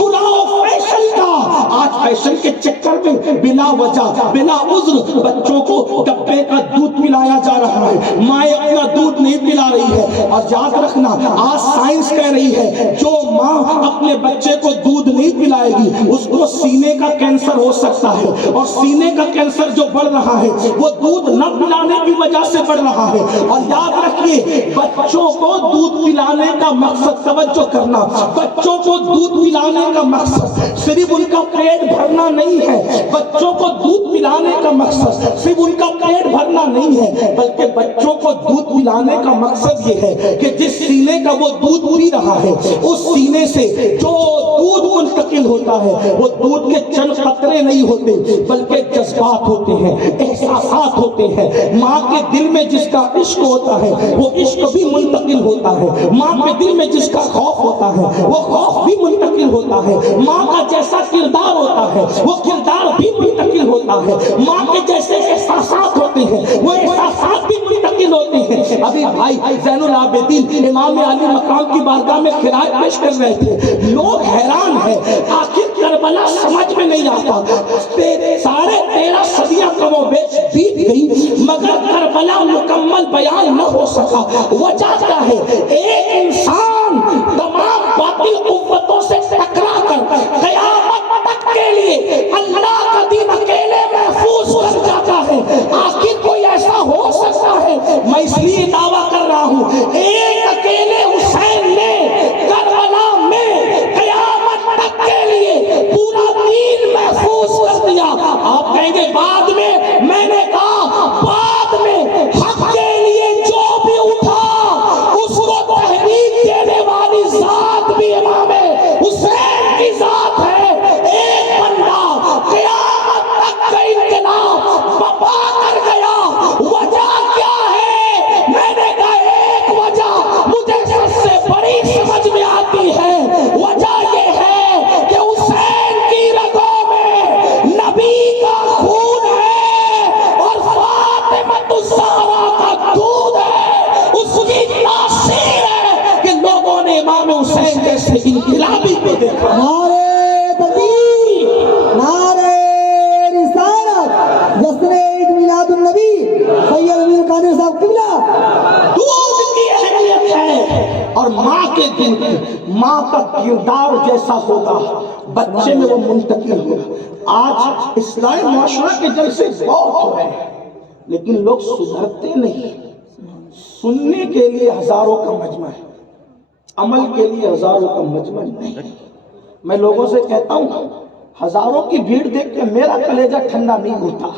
برا ہو فیشن کا، آج فیشن کے چکر میں بلا وجہ بلا عذر بچوں کو ڈبے کا دودھ پلایا جا رہا ہے، مائیں اپنا دودھ نہیں پلا رہی ہے۔ اور یاد رکھنا آج سائنس کہہ رہی ہے جو ماں اپنے بچے کو دودھ نہیں پلائے گی اس کو سینے کا کینسر ہو سکتا ہے، اور سینے کا کینسر جو بڑھ رہا ہے وہ دودھ نہ پلانے کی وجہ سے بڑھ رہا ہے۔ اور یاد رکھیے بچوں کو دودھ پلانے کا مقصد، توجہ کرنا، بچوں کو دودھ پلانے کا مقصد صرف ان کا پیٹ بھرنا نہیں ہے، بچوں کو دودھ پلانے کا مقصد صرف ان کا پیٹ بھرنا نہیں ہے، بلکہ بچوں کو دودھ پلانے کا مقصد یہ ہے کہ جس سینے کا وہ دودھ پی رہا ہے اس سینے سے جو دودھ منتقل ہوتا ہے وہ دودھ کے چند قطرے نہیں ہوتے بلکہ جذبات ہوتے ہیں، احساسات ہوتے ہیں۔ ماں کے دل میں جس کا عشق ہوتا ہے وہ عشق بھی منتقل ہوتا ہے، ماں کے دل میں جس کا خوف ہوتا ہے وہ خوف بھی منتقل ہوتا ہے، ماں کا جیسا کردار ہوتا ہے وہ کردار بھی منتقل ہوتا ہے، ماں کے جیسے احساسات ہوتے ہیں وہ احساسات بھی منتقل ہوتے ہیں۔ ابھی بھائی زین العابدین امام علی مقام کی بارگاہ میں خراج پیش کر رہے تھے، لوگ حیران ہیں آخر کربلا سمجھ میں نہیں آتا، 13.5 صدیاں کم و بیش بیت گئی مگر کربلا مکمل بیان نہ ہو سکا۔ وجہ کیا ہے؟ ایک انسان تمام باطل قوتوں سے ٹکرا کر قیامت تک کے لیے اللہ کا دین اکیلے محفوظ کر جاتا ہے۔ آخر کوئی ایسا ہو سکتا ہے؟ میں اس لیے دعویٰ کر رہا ہوں ایک اکیلے حسین نے کربلا میں قیامت تک کے لیے پورا دین محفوظ کر دیا۔ آپ کہیں گے بعد میں نے کہا بعد میں حق کے لیے جو بھی اٹھا اس کو تحریک دینے والی ذات بھی امام حسین کی ذات ہے۔ ایک بندہ قیامت تک کا انقلاب بپا کر گیا، وجہ کیا ہے؟ میں نے کہا ایک وجہ مجھے سب سے بڑی سمجھ میں آتی ہے، وجہ یہ ہے کہ حسین کی رگوں میں نبی کا خون ہے اور فاطمہ الزہرا کا دودھ ہے، اس کی تاثیر ہے کہ لوگوں نے امام حسین جیسے انقلابی کو دیکھا۔ نعرے تکبیر، نعرے رسالت، جشن عید میلاد النبی سید امین القادری صاحب قبلہ۔ دودھ کی اہمیت ہے اور ماں کے دل کی، ماں کا کردار جیسا ہوگا بچے میں وہ منتقل ہوگا۔ آج اسلامی معاشرہ کے جلسے بہت ہو رہے ہیں لیکن لوگ سدھرتے نہیں۔ سننے کے لیے ہزاروں کا مجمع ہے، عمل کے لیے ہزاروں کا مجمع نہیں۔ میں لوگوں سے کہتا ہوں ہزاروں کی بھیڑ دیکھ کے میرا کلیجہ ٹھنڈا نہیں ہوتا،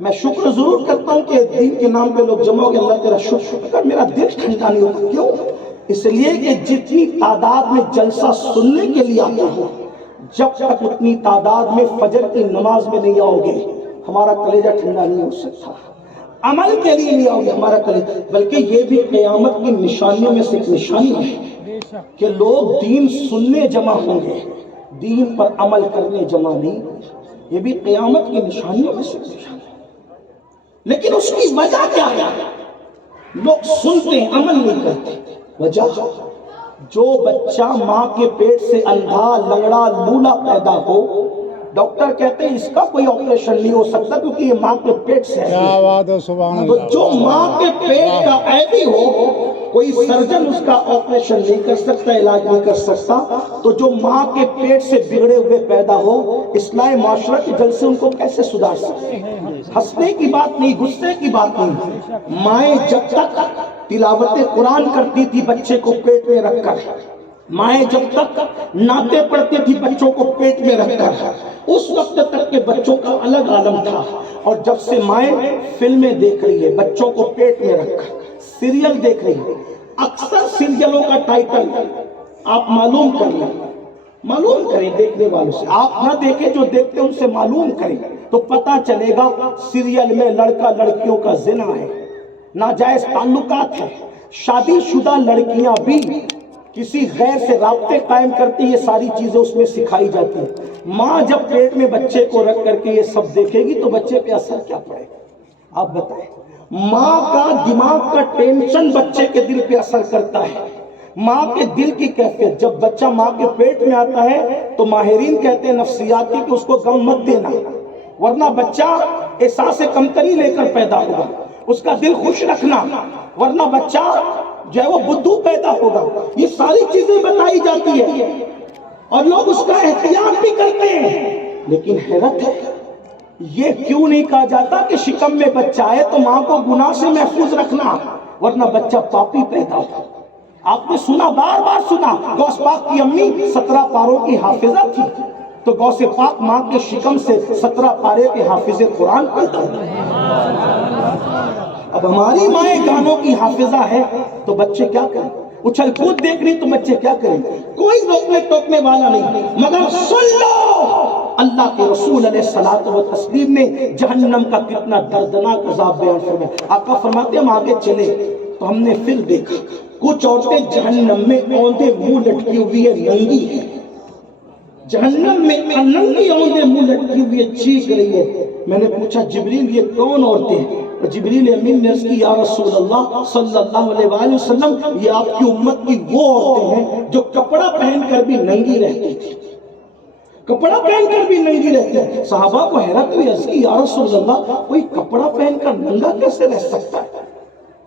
میں شکر ضرور کرتا ہوں کہ دین کے نام پہ لوگ جمع ہو کے اللہ تیرا شکر، مگر میرا دل ٹھنڈا نہیں ہوتا۔ کیوں؟ اس لیے کہ جتنی تعداد میں جلسہ سننے کے لیے آتے ہو، جب تک اتنی تعداد میں فجر کی نماز میں نہیں آؤ گے ہمارا کلیجہ ٹھنڈا نہیں ہو سکتا۔ عمل کے لیے نہیں آؤ گے ہمارا کلیجہ، بلکہ یہ بھی قیامت کی نشانیوں میں سے ایک نشانی ہے کہ لوگ دین سننے جمع ہوں گے، دین پر عمل کرنے جمع نہیں۔ یہ بھی قیامت کی نشانیوں میں سے ایک نشانی ہے، لیکن اس کی وجہ کیا ہے؟ لوگ سنتے ہیں عمل نہیں کرتے۔ وجہ جو بچہ ماں کے پیٹ سے اندھا لنگڑا لولا پیدا ہو، ڈاکٹر کہتے ہیں اس کا کوئی آپریشن نہیں ہو سکتا کیونکہ یہ ماں کے پیٹ سے ہے۔ تو جو ماں کے پیٹ کا عیبی ہو کوئی سرجن اس کا آپریشن نہیں کر سکتا، علاج نہیں کر سکتا۔ تو جو ماں کے پیٹ سے بگڑے ہوئے پیدا ہو، اسلامی معاشرہ کے جل سے ان کو کیسے سدھار سکتے ہیں؟ ہنسنے کی بات نہیں، غصے کی بات نہیں۔ مائیں جب تک تلاوت قرآن کرتی تھی بچے کو پیٹ میں رکھ کر، مائیں جب تک نعتیں پڑھتی تھی بچوں کو پیٹ میں رکھ کر، اس وقت تک کے بچوں کا الگ عالم تھا۔ اور جب سے مائیں فلمیں دیکھ رہی ہے بچوں کو پیٹ میں رکھ کر، سیریل دیکھ رہی ہے، اکثر سیریلوں کا ٹائٹل آپ معلوم کر لیں، معلوم کریں دیکھنے والوں سے، آپ نہ دیکھیں جو دیکھتے ان سے معلوم کریں تو پتہ چلے گا سیریل میں لڑکا لڑکیوں کا زنا ہے، ناجائز تعلقات ہیں، شادی شدہ لڑکیاں بھی کسی غیر سے رابطے قائم کرتی، یہ ساری چیزیں اس میں سکھائی جاتی ہیں۔ ماں جب پیٹ میں بچے کو رکھ کر کے یہ سب دیکھے گی تو بچے پہ اثر کیا پڑے گا آپ بتائیں؟ ماں کا دماغ کا ٹینشن بچے کے دل پہ اثر کرتا ہے۔ ماں کے دل کی کیفیت، جب بچہ ماں کے پیٹ میں آتا ہے تو ماہرین کہتے ہیں نفسیاتی کہ اس کو غم مت دینا، ورنہ بچہ احساس کمتری لے کر پیدا ہوگا، اس کا دل خوش رکھنا، ورنہ بچہ جو ہے وہ بدھو پیدا ہوگا۔ یہ ساری چیزیں بتائی جاتی ہے اور لوگ اس کا احتیاط بھی کرتے ہیں، لیکن حیرت ہے یہ کیوں نہیں کہا جاتا کہ شکم میں بچہ آئے تو ماں کو گناہ سے محفوظ رکھنا، ورنہ بچہ پاپی پیدا ہوگا۔ آپ نے سنا، بار بار سنا، غوث پاک کی امی 17 پاروں کی حافظہ تھی، تو غوث پاک ماں کے شکم سے 17 پارے کے حافظ قرآن پیدا ہوئے۔ اب ہماری مائیں گانوں کی حافظہ ہے تو بچے کیا کریں؟ اچھل کود دیکھ رہی تو بچے کیا کریں؟ کوئی روکنے ٹوکنے والا نہیں، مگر سن لو اللہ کے رسول علیہ الصلوۃ والتسلیم نے جہنم کا کتنا دردناک عذاب بیان فرمایا۔ آقا فرماتے ہم آگے چلے تو ہم نے پھر دیکھا کچھ عورتیں جہنم میں اوندے منہ لٹکی ہوئی ہے، ننگی ہے، جہنم میں ننگی اوندے منہ لٹکی ہوئی ہے، چیخ رہی ہے۔ میں نے پوچھا جبریل یہ کون عورتیں ہیں؟ جبریل امین نے عرض کی یا رسول اللہ صلی اللہ علیہ وآلہ وسلم یہ آپ کی امت کی وہ عورتیں ہیں جو کپڑا پہن کر بھی ننگی رہتی تھی، کپڑا پہن کر بھی ننگی رہتی ہے۔ صحابہ کو حیرت ہوئی، عرض کی یا رسول اللہ کوئی کپڑا پہن کر ننگا کیسے رہ سکتا ہے؟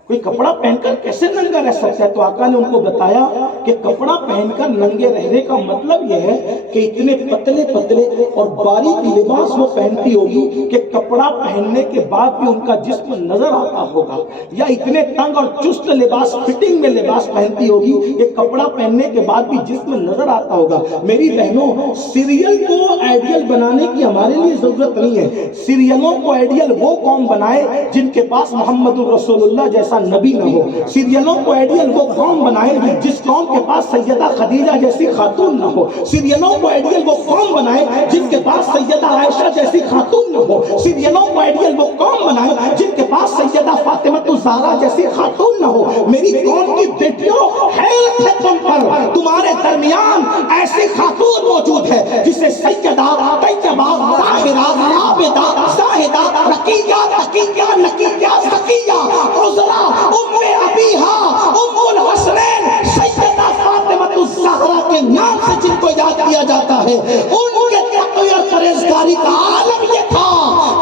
کوئی کپڑا پہن کر کیسے ننگا رہ سکتا ہے؟ تو آقا نے ان کو بتایا کہ کپڑا پہن کر ننگے رہنے کا مطلب یہ ہے کہ اتنے پتلے پتلے اور باریک لباس وہ پہنتی ہوگی کہ کپڑا پہننے کے بعد بھی ان کا جسم نظر آتا ہوگا، یا اتنے تنگ اور چست لباس، فٹنگ میں لباس پہنتی ہوگی کہ کپڑا پہننے کے بعد بھی جسم نظر آتا ہوگا۔ میری بہنوں، سیریل کو آئیڈیل بنانے کی ہمارے لیے ضرورت نہیں ہے۔ سیریلوں کو آئیڈیل وہ قوم بنائے جن کے پاس محمد الرسول اللہ جیسا نبی نہ ہو۔ سیریلوں کو آئیڈیل وہ قوم بنائے جس قوم کے پاس سیدہ خدیجہ جیسی خاتون نہ ہو۔ سیریلوں کو آئیڈیل وہ قوم بنائے جن کے پاس سیدہ عائشہ جیسی خاتون نہ ہو۔ سیریلوں کو آئیڈیل وہ قوم بنائے جن کے پاس سیدہ فاطمہ الزہرا جیسی خاتون نہ ہو۔ میری قوم کی بیٹیوں، حیرت ہے تم پر، تمہارے درمیان ایسی خاتون موجود ہے جسے سیدہ طیبہ طاہرہ عابدہ زاہدہ رقیہ تقیہ نقیہ زکیہ عذرا ام ابیہا ام الحسنین سیدہ فاطمہ الزہرا کے نام سے جن کو یاد کیا جاتا ہے، ان کے تقوی اور پرہیزگاری کا عالم یہ تھا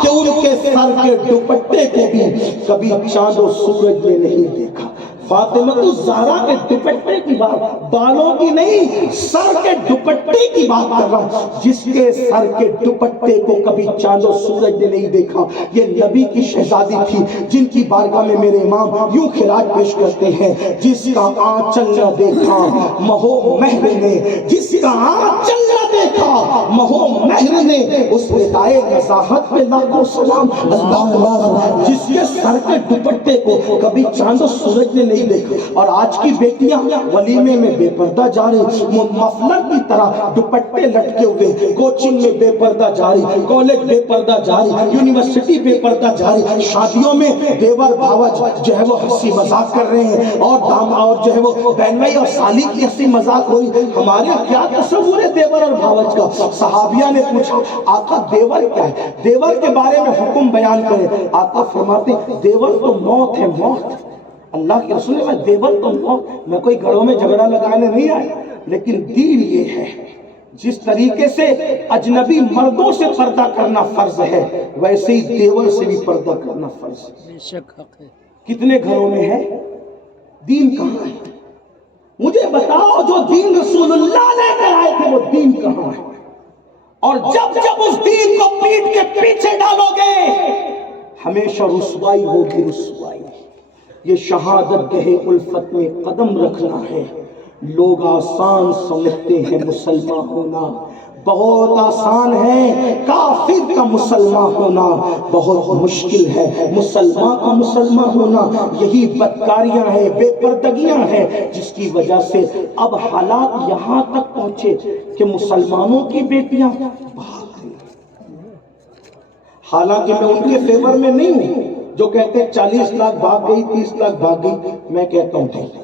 کہ ان کے سر کے دوپٹے کو بھی کبھی چاند و سورج نے نہیں دیکھا۔ فاطمہ الزہرا کے دوپٹے کی بات، بالوں کی نہیں، سر کے دوپٹے کی بات کر رہا ہوں، جس کے سر کے دوپٹے کو کبھی چاند و سورج نے نہیں دیکھا۔ یہ نبی کی شہزادی تھی جن کی بارگاہ میں میرے امام یوں خراج پیش کرتے ہیں، جس کا آنچل نہ دیکھا مہو مہر نے، جس کا آنچل نہ دیکھا مہو مہر نے، اس ندائے نزاہت پہ لاکھوں سلام اللہ، جس کے سر کے دوپٹے کو کبھی چاند و سورج نے نہیں دیکھا۔ اور آج کی بیٹیاں ولیمے میں بے پردہ جا رہی، مفلر کی طرح دوپٹے لٹکے ہوئے، کوچنگ میں بے پردہ جا رہی، کالج بے پردہ جا رہی، یونیورسٹی بے پردہ جا رہی، شادیوں میں دیور بھاوج جو ہے وہ ہنسی مذاق کر رہے ہیں، اور جو ہے وہ بہن بھائی اور سالی کی ہنسی مذاق ہوئی۔ ہمارے کیا تصور ہے دیور اور بھاوج کا؟ صحابیہ نے پوچھا آقا دیور کیا ہے؟ دیور کے بارے میں حکم بیان کرے۔ آقا فرماتے دیور تو موت ہے، موت۔ اللہ کے رسول نے دیور تو موت، میں کوئی گھروں میں جھگڑا لگانے نہیں آیا، لیکن دین یہ ہے جس طریقے سے اجنبی مردوں سے پردہ کرنا فرض ہے، ویسے ہی دیور سے بھی پردہ کرنا فرض ہے۔ بے شک حق ہے۔ کتنے گھروں میں ہے؟ دین کہاں ہے؟ مجھے بتاؤ، جو دین رسول اللہ لے کر آئے تھے وہ دین کہاں ہے؟ اور جب اس دین کو پیٹ کے پیچھے ڈالو گے ہمیشہ رسوائی ہوگی، رسوائی۔ یہ شہادت گہ الفت میں قدم رکھنا ہے۔ لوگ آسان سمجھتے ہیں مسلمان ہونا، بہت آسان ہے کافر کا مسلمان ہونا، بہت مشکل ہے مسلمان کا مسلمان ہونا۔ یہی بدکاریاں ہیں، بے پردگیاں ہیں، جس کی وجہ سے اب حالات یہاں تک پہنچے کہ مسلمانوں کی بیٹیاں بھاگ رہی۔ حالانکہ میں ان کے فیور میں نہیں ہوں جو کہتے ہیں 40 لاکھ بھاگ گئی، 30 لاکھ بھاگ گئی۔ میں کہتا ہوں نہیں،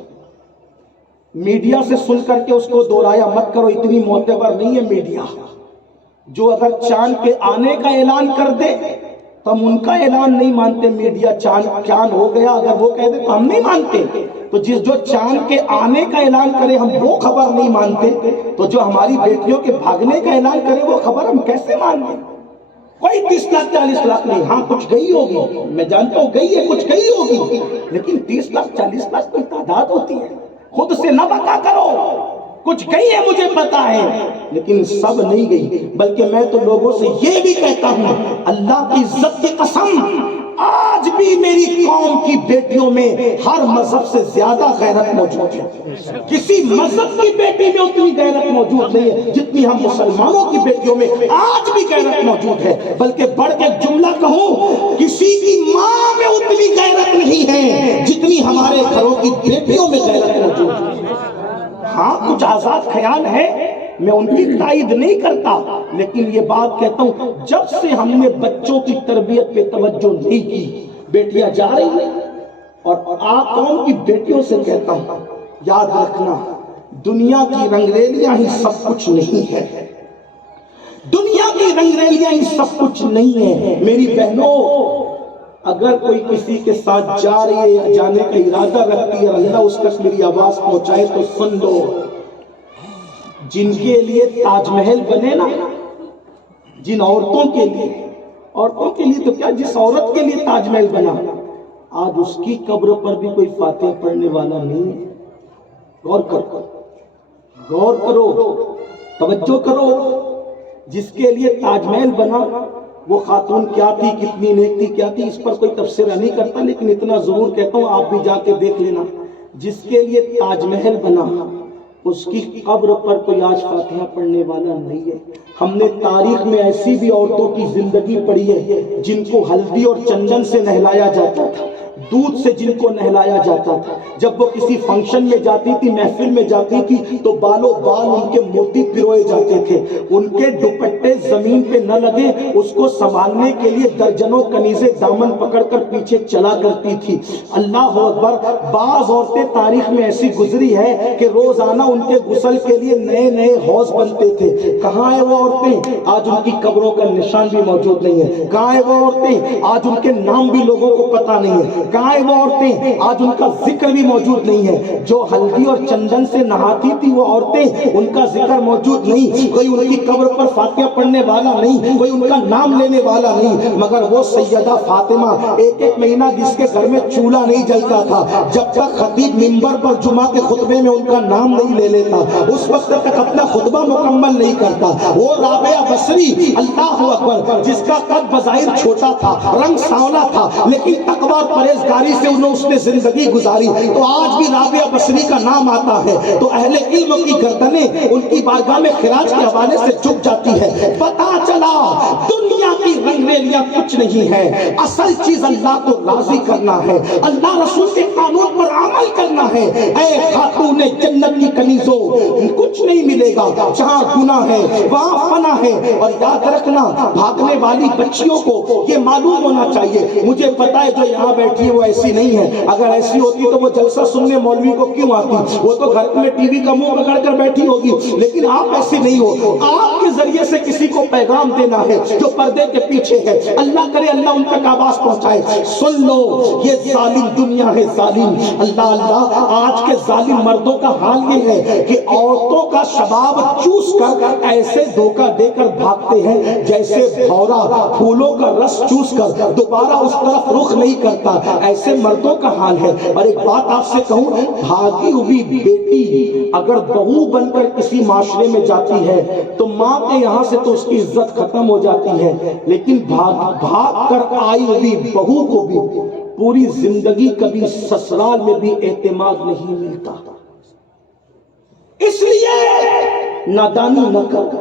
میڈیا سے سن کر کے اس کو دوہرایا مت کرو، اتنی معتبر نہیں ہے میڈیا۔ جو اگر چاند کے آنے کا اعلان کر دے تو ہم ان کا اعلان نہیں مانتے۔ میڈیا چاند ہو گیا اگر وہ کہہ دے تو ہم نہیں مانتے۔ تو جو چاند کے آنے کا اعلان کرے ہم وہ خبر نہیں مانتے، تو جو ہماری بیٹیوں کے بھاگنے کا اعلان کرے وہ خبر ہم کیسے مان لیں؟ کوئی 30 لاکھ 40 لاکھ نہیں، ہاں کچھ گئی ہوگی، میں جانتا ہوں گئی ہے، کچھ گئی ہوگی، لیکن 30 لاکھ 40 لاکھ کی تعداد ہوتی ہے۔ خود سے نہ بکا کرو، کچھ گئی ہے مجھے پتا ہے، لیکن سب نہیں گئی۔ بلکہ میں تو لوگوں سے یہ بھی کہتا ہوں، اللہ کی عزت کی قسم، آج بھی بھی میری قوم کی بیٹیوں میں ہر مذہب سے زیادہ غیرت موجود ہے. کسی مذہب کی بیٹی میں اتنی غیرت موجود نہیں ہے جتنی ہم مسلمانوں کی بیٹیوں میں آج بھی غیرت موجود ہے. بلکہ بڑھ کے جملہ کہوں، کسی کی ماں میں اتنی غیرت نہیں ہے جتنی ہمارے گھروں کی بیٹیوں میں غیرت موجود ہے. ہاں کچھ آزاد خیال ہے، میں ان کی تائید نہیں کرتا، لیکن یہ بات کہتا ہوں جب سے ہم نے بچوں کی تربیت پہ توجہ نہیں کی، بیٹیاں جا رہی ہیں. اور قوم کی بیٹیوں سے کہتا ہوں یاد رکھنا، دنیا کی رنگریلیاں ہی سب کچھ نہیں ہے. دنیا کی رنگریلیاں ہی سب کچھ نہیں ہے. میری بہنوں، اگر کوئی کسی کے ساتھ جا رہی ہے یا جانے کا ارادہ رکھتی ہے، اللہ اس تک میری آواز پہنچائے تو سن لو، جن کے لیے تاج محل بنے نا، جن عورتوں کے لیے تو کیا، جس عورت کے لیے تاج محل بنا، آج اس کی قبر پر بھی کوئی فاتحہ پڑھنے والا نہیں ہے. غور کرو، توجہ کرو. جس کے لیے تاج محل بنا وہ خاتون کیا تھی، کتنی نیک تھی، کیا تھی، اس پر کوئی تبصرہ نہیں کرتا، لیکن اتنا ضرور کہتا ہوں آپ بھی جا کے دیکھ لینا، جس کے لیے تاج محل بنا اس کی قبر پر کوئی آج فاتحہ پڑھنے والا نہیں ہے. ہم نے تاریخ میں ایسی بھی عورتوں کی زندگی پڑھی ہے جن کو ہلدی اور چندن سے نہلایا جاتا تھا، دودھ سے جن کو نہلایا جاتا تھا. جب وہ کسی فنکشن میں جاتی تھی، محفل میں جاتی تھی، تو بالوں بال ان کے موتی پروئے جاتے تھے. ان کے دوپٹے زمین پہ نہ لگے اس کو سنبھالنے کے لیے درجنوں کنیزیں دامن پکڑ کر پیچھے چلا کرتی تھی. اللہ اکبر. بعض عورتیں تاریخ میں ایسی گزری ہے کہ روزانہ ان کے غسل کے لیے نئے نئے حوض بنتے تھے. کہاں ہیں وہ عورتیں؟ آج ان کی قبروں کا نشان بھی موجود نہیں ہے. کہاں ہیں وہ عورتیں؟ آج ان کے نام بھی لوگوں کو پتا نہیں ہے. کہاں ہیں وہ عورتیں؟ آج ان کا ذکر بھی موجود نہیں ہے. جو ہلدی اور چندن سے نہاتی تھی وہ عورتیں، ان کا ذکر موجود نہیں. کوئی ان کی قبر پر فاتحہ پڑھنے والا نہیں، کوئی ان کا نام لینے والا نہیں. مگر وہ سیدہ فاطمہ ایک مہینہ جس کے گھر میں چولہا نہیں جلتا تھا، جب تک خطیب منبر پر جمعہ کے خطبے میں ان کا نام نہیں لے لیتا اس وقت تک اپنا خطبہ مکمل نہیں کرتا. وہ رابعہ بصری، اللہ اکبر، جس کا قد بظاہر چھوٹا تھا، رنگ سانولا تھا، لیکن تقویٰ اور پرہیزگاری سے اس نے زندگی گزاری. تو آج بھی رابعہ بصری کا نام آتا ہے تو اہل علم کی گردنیں ان کی بارگاہ میں خراج کے حوالے سے جھک جاتی ہے. پتا چلا دنیا کی رنگریلیاں کچھ نہیں ہے، اصل چیز اللہ کو راضی کرنا ہے، اللہ رسول کے قانون پر عمل کرنا ہے. اے خاتون جنت کی کنیزوں، کچھ نہیں ملے گا جہاں گناہ ہے وہاں فنا ہے. اور یاد رکھنا، بھاگنے والی بچیوں کو یہ معلوم ہونا چاہیے، مجھے پتا ہے جو یہاں بیٹھی ہے وہ ایسی نہیں ہے. اگر ایسی ہوتی تو وہ جلسہ سننے مولوی کو کیوں آتی؟ وہ تو گھر میں ٹی وی کا منہ پکڑ کر بیٹھی ہوگی. لیکن آپ ایسی نہیں ہو. آپ کے ذریعے سے کسی کو پیغام دینا ہے جو پردے کے پیچھے ہے. اللہ کرے اللہ ان تک آواز پہنچائے. سن لو، یہ ظالم دنیا ہے، ظالم. اللہ آج کے ظالم مردوں کا حال یہ ہے کہ عورتوں کا شباب چوس کر ایسے دھوکہ دے کر بھاگتے ہیں جیسے بھورا پھولوں کا رس چوس کر دوبارہ اس طرف رخ نہیں کرتا. ایسے مردوں کا حال ہے. اور ایک بات آپ سے کہوں، بھاگی ہوئی بیٹی اگر بہو بن کر کسی معاشرے میں جاتی ہے تو ماں کے یہاں سے تو اس کی عزت ختم ہو جاتی ہے، لیکن بھاگ کر آئی ہوئی بہو کو بھی پوری زندگی کبھی سسرال میں بھی اعتماد نہیں ملتا. اس لیے نادانی نہ کر.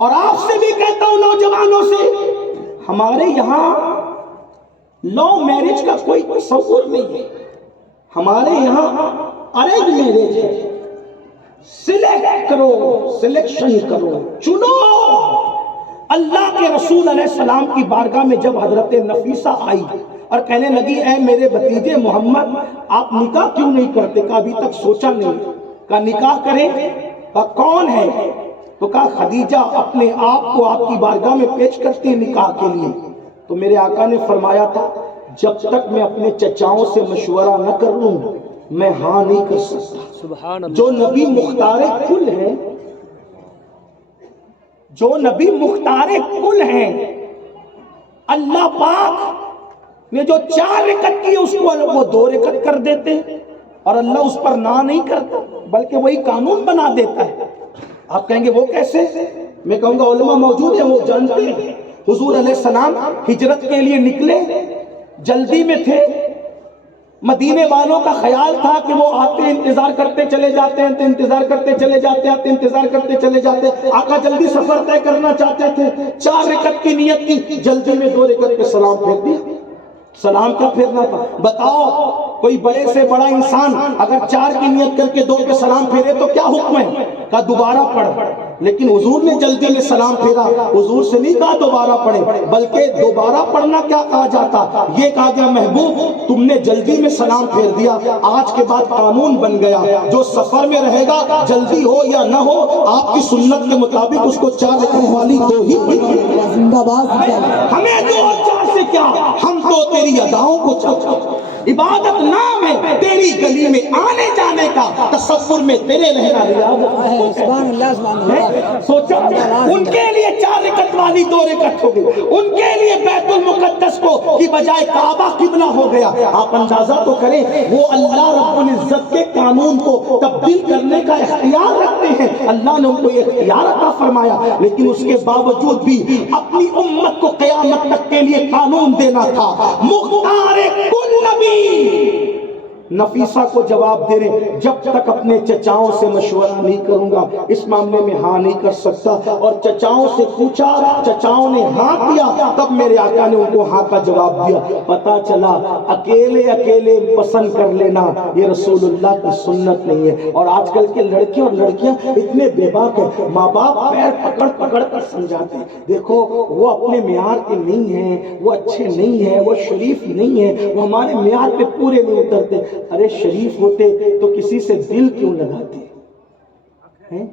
اور آپ سے بھی کہتا ہوں نوجوانوں سے، ہمارے یہاں لو میرج کا کوئی تصور نہیں ہے. ہمارے یہاں ارینج میرج ہے. سلیکٹ کرو، سلیکشن کرو، چنو. اللہ کے رسول علیہ السلام کی بارگاہ میں جب حضرت نفیسہ آئی اور کہنے لگی اے میرے بھتیجے محمد، آپ نکاح کیوں نہیں کرتے؟ کہا ابھی تک سوچا نہیں. کہا نکاح کریں؟ کہا کون ہے؟ تو کہا خدیجہ اپنے آپ کو آپ کی بارگاہ میں پیش کرتی ہیں نکاح کے لیے. تو میرے آقا نے فرمایا تھا جب تک میں اپنے چچاؤں سے مشورہ نہ کر لوں میں ہاں نہیں کر سکتا. جو نبی مختار کل ہیں، جو نبی مختار کل ہیں، اللہ پاک نے جو 4 رکعت کی اس کو وہ 2 رکعت کر دیتے ہیں اور اللہ اس پر نہ نہیں کرتا بلکہ وہی قانون بنا دیتا ہے. آپ کہیں گے وہ کیسے؟ میں کہوں گا علماء موجود ہیں وہ جانتے ہیں. حضور علیہ السلام ہجرت کے لیے نکلے جلدی میں تھے. مدینے والوں کا خیال تھا کہ وہ آتے انتظار کرتے چلے جاتے ہیں، انتظار کرتے چلے جاتے آتے انتظار کرتے چلے جاتے. آقا جلدی سفر طے کرنا چاہتے تھے. 4 رکعت کی نیت کی، جلدی میں 2 رکعت پہ سلام پھیر دیا. سلام کیا پھیرنا تھا؟ بتاؤ کوئی بڑے سے بڑا انسان اگر 4 کی نیت کر کے 2 پہ سلام پھیرے تو کیا حکم ہے؟ کہا دوبارہ پڑھ. لیکن حضور نے جلدی میں سلام پھیرا. حضور سے نہیں کہا دوبارہ پڑھے، بلکہ دوبارہ پڑھنا کیا کہا جاتا، یہ کہا گیا محبوب تم نے جلدی میں سلام پھیر دیا، آج کے بعد قانون بن گیا، جو سفر میں رہے گا جلدی ہو یا نہ ہو آپ کی سنت کے مطابق اس کو 4 رکعت والی 2 ہی پڑھنی ہے. زندہ باد زندہ باد. ہمیں 2 اور 4 سے کیا، ہم تو تیری اداؤں کو چاہتے. عبادت نام ہے تیری گلی میں آنے جانے کا، تصور میں تیرے رہنا ریاضت. سبحان اللہ سبحان اللہ. سوچا ان کے لیے 4 رکعت والی 2 رکعت ہو گئی، ان کے لیے بیت المقدس کو کی بجائے کعبہ قبلہ ہو گیا. آپ اندازہ تو کریں وہ اللہ رب العزت کے قانون کو تبدیل کرنے کا اختیار رکھتے ہیں. اللہ نے ان کو یہ اختیار عطا فرمایا، لیکن اس کے باوجود بھی اپنی امت کو قیامت تک کے لیے قانون دینا تھا. مختار کل نبی نفیسہ کو جواب دے رہے جب تک اپنے چچاؤں سے مشورہ نہیں کروں گا اس معاملے میں ہاں نہیں کر سکتا. اور چچاؤں سے پوچھا، چچاؤں نے ہاں کیا، تب میرے آقا نے ان کو ہاں کا جواب دیا. پتا چلا اکیلے پسند کر لینا یہ رسول اللہ کی سنت نہیں ہے. اور آج کل کے لڑکے اور لڑکیاں اتنے بے باک ہیں، ماں باپ پیر پکڑ کر سمجھاتے ہیں دیکھو وہ اپنے معیار کے نہیں ہیں، وہ اچھے نہیں ہیں، وہ شریف نہیں ہیں، وہ ہمارے معیار پہ پورے نہیں اترتے. ارے شریف ہوتے تو کسی سے دل کیوں لگاتے ہیں؟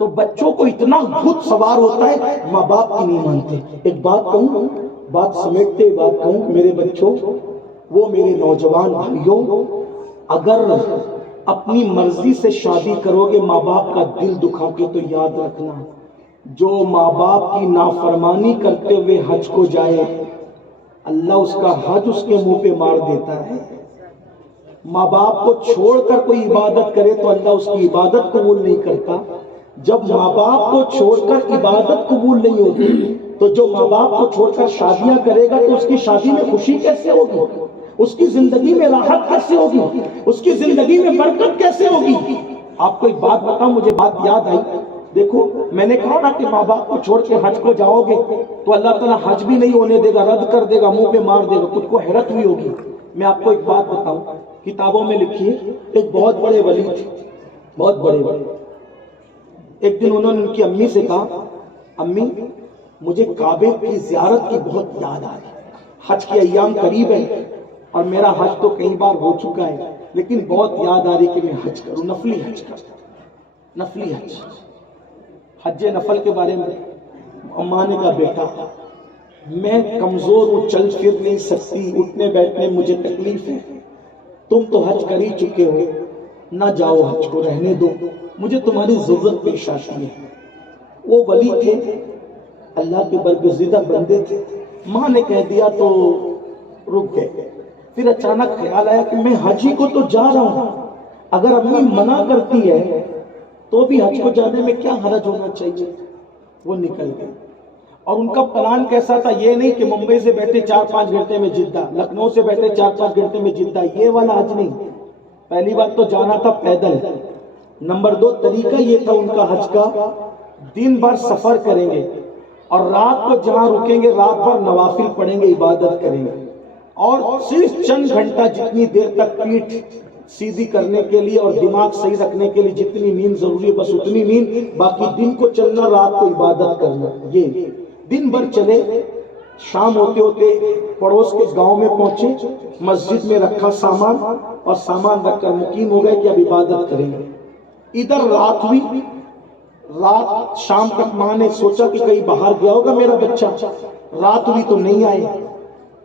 تو بچوں کو اتنا بھوت سوار ہوتا ہے، ماں باپ کی نہیں مانتے. ایک بات کہوں، بات سمیٹتے بات کہوں، میرے بچوں، وہ میرے نوجوان بھائیوں، اگر اپنی مرضی سے شادی کرو گے ماں باپ کا دل دکھا کے تو یاد رکھنا جو ماں باپ کی نافرمانی کرتے ہوئے حج کو جائے اللہ اس کا حج اس کے منہ پہ مار دیتا ہے. ماں باپ کو چھوڑ کر کوئی عبادت کرے تو اللہ اس کی عبادت قبول نہیں کرتا. جب ماں باپ کو چھوڑ کر عبادت قبول نہیں ہوتی تو جو ماں باپ کو چھوڑ کر شادیاں کرے گا تو اس کی شادی میں خوشی کیسے ہوگی، اس کی زندگی میں راحت کیسے ہوگی، اس کی زندگی میں برکت کیسے ہوگی. آپ کو ایک بات بتاؤں، مجھے بات یاد آئی. دیکھو میں نے کہا نا کہ ماں باپ کو چھوڑ کے حج کو جاؤ گے تو اللہ تعالیٰ حج بھی نہیں ہونے دے گا، رد کر دے گا، منہ پہ مار دے گا. کچھ کو حیرت ہوئی ہوگی. میں آپ کو ایک بات بتاؤں، کتابوں میں لکھی ہے ایک بہت بڑے ولی تھے، بہت بڑے ولی. ایک دن انہوں نے ان کی امی سے کہا امی مجھے کعبے کی زیارت کی بہت یاد آ رہی ہے، حج کے ایام قریب ہے اور میرا حج تو کئی بار ہو چکا ہے لیکن بہت یاد آ رہی کہ میں حج کروں، نفلی حج کروں. نفلی حج، حج نفل کے بارے میں اماں نے کہا بیٹا میں کمزور ہوں، چل پھر نہیں سکتی، اٹھنے بیٹھنے مجھے تکلیف ہے، تم تو حج کر ہی چکے ہو، نہ جاؤ حج کو، رہنے دو، مجھے تمہاری ضرورت پیش آتی ہے. وہ ولی تھے، اللہ کے برگزیدہ بندے تھے. ماں نے کہہ دیا تو رک گئے. پھر اچانک خیال آیا کہ میں حج کو تو جا رہا ہوں، اگر امی منع کرتی ہے تو بھی حج کو جانے میں کیا حرج ہونا چاہیے. وہ نکل گئے. اور ان کا پلان کیسا تھا، یہ نہیں کہ ممبئی سے بیٹھے 4-5 گھنٹے میں جدہ، لکھنؤ سے بیٹھے 4-5 گھنٹے میں جدہ، یہ والا حج نہیں. پہلی بات تو جانا تھا پیدل. نمبر 2 طریقہ یہ تھا ان کا حج کا، دن بھر سفر کریں گے اور رات کو جہاں رکیں گے رات بھر نوافل پڑھیں گے، عبادت کریں گے، اور صرف چند گھنٹہ جتنی دیر تک پیٹھ سیدھی کرنے کے لیے اور دماغ صحیح رکھنے کے لیے جتنی نیند ضروری ہے بس اتنی نیند، باقی دن کو چلنا، رات کو عبادت کرنا. یہ دن بھر چلے. شام ہوتے ہوتے پڑوس کے گاؤں میں پہنچے، مسجد میں رکھا سامان اور سامان رکھ کر مقیم ہو گئے کہ اب عبادت کریں گے. ادھر رات ہوئی، رات شام تک ماں نے سوچا کہ کہیں باہر گیا ہوگا میرا بچہ، رات ہوئی تو نہیں آئے.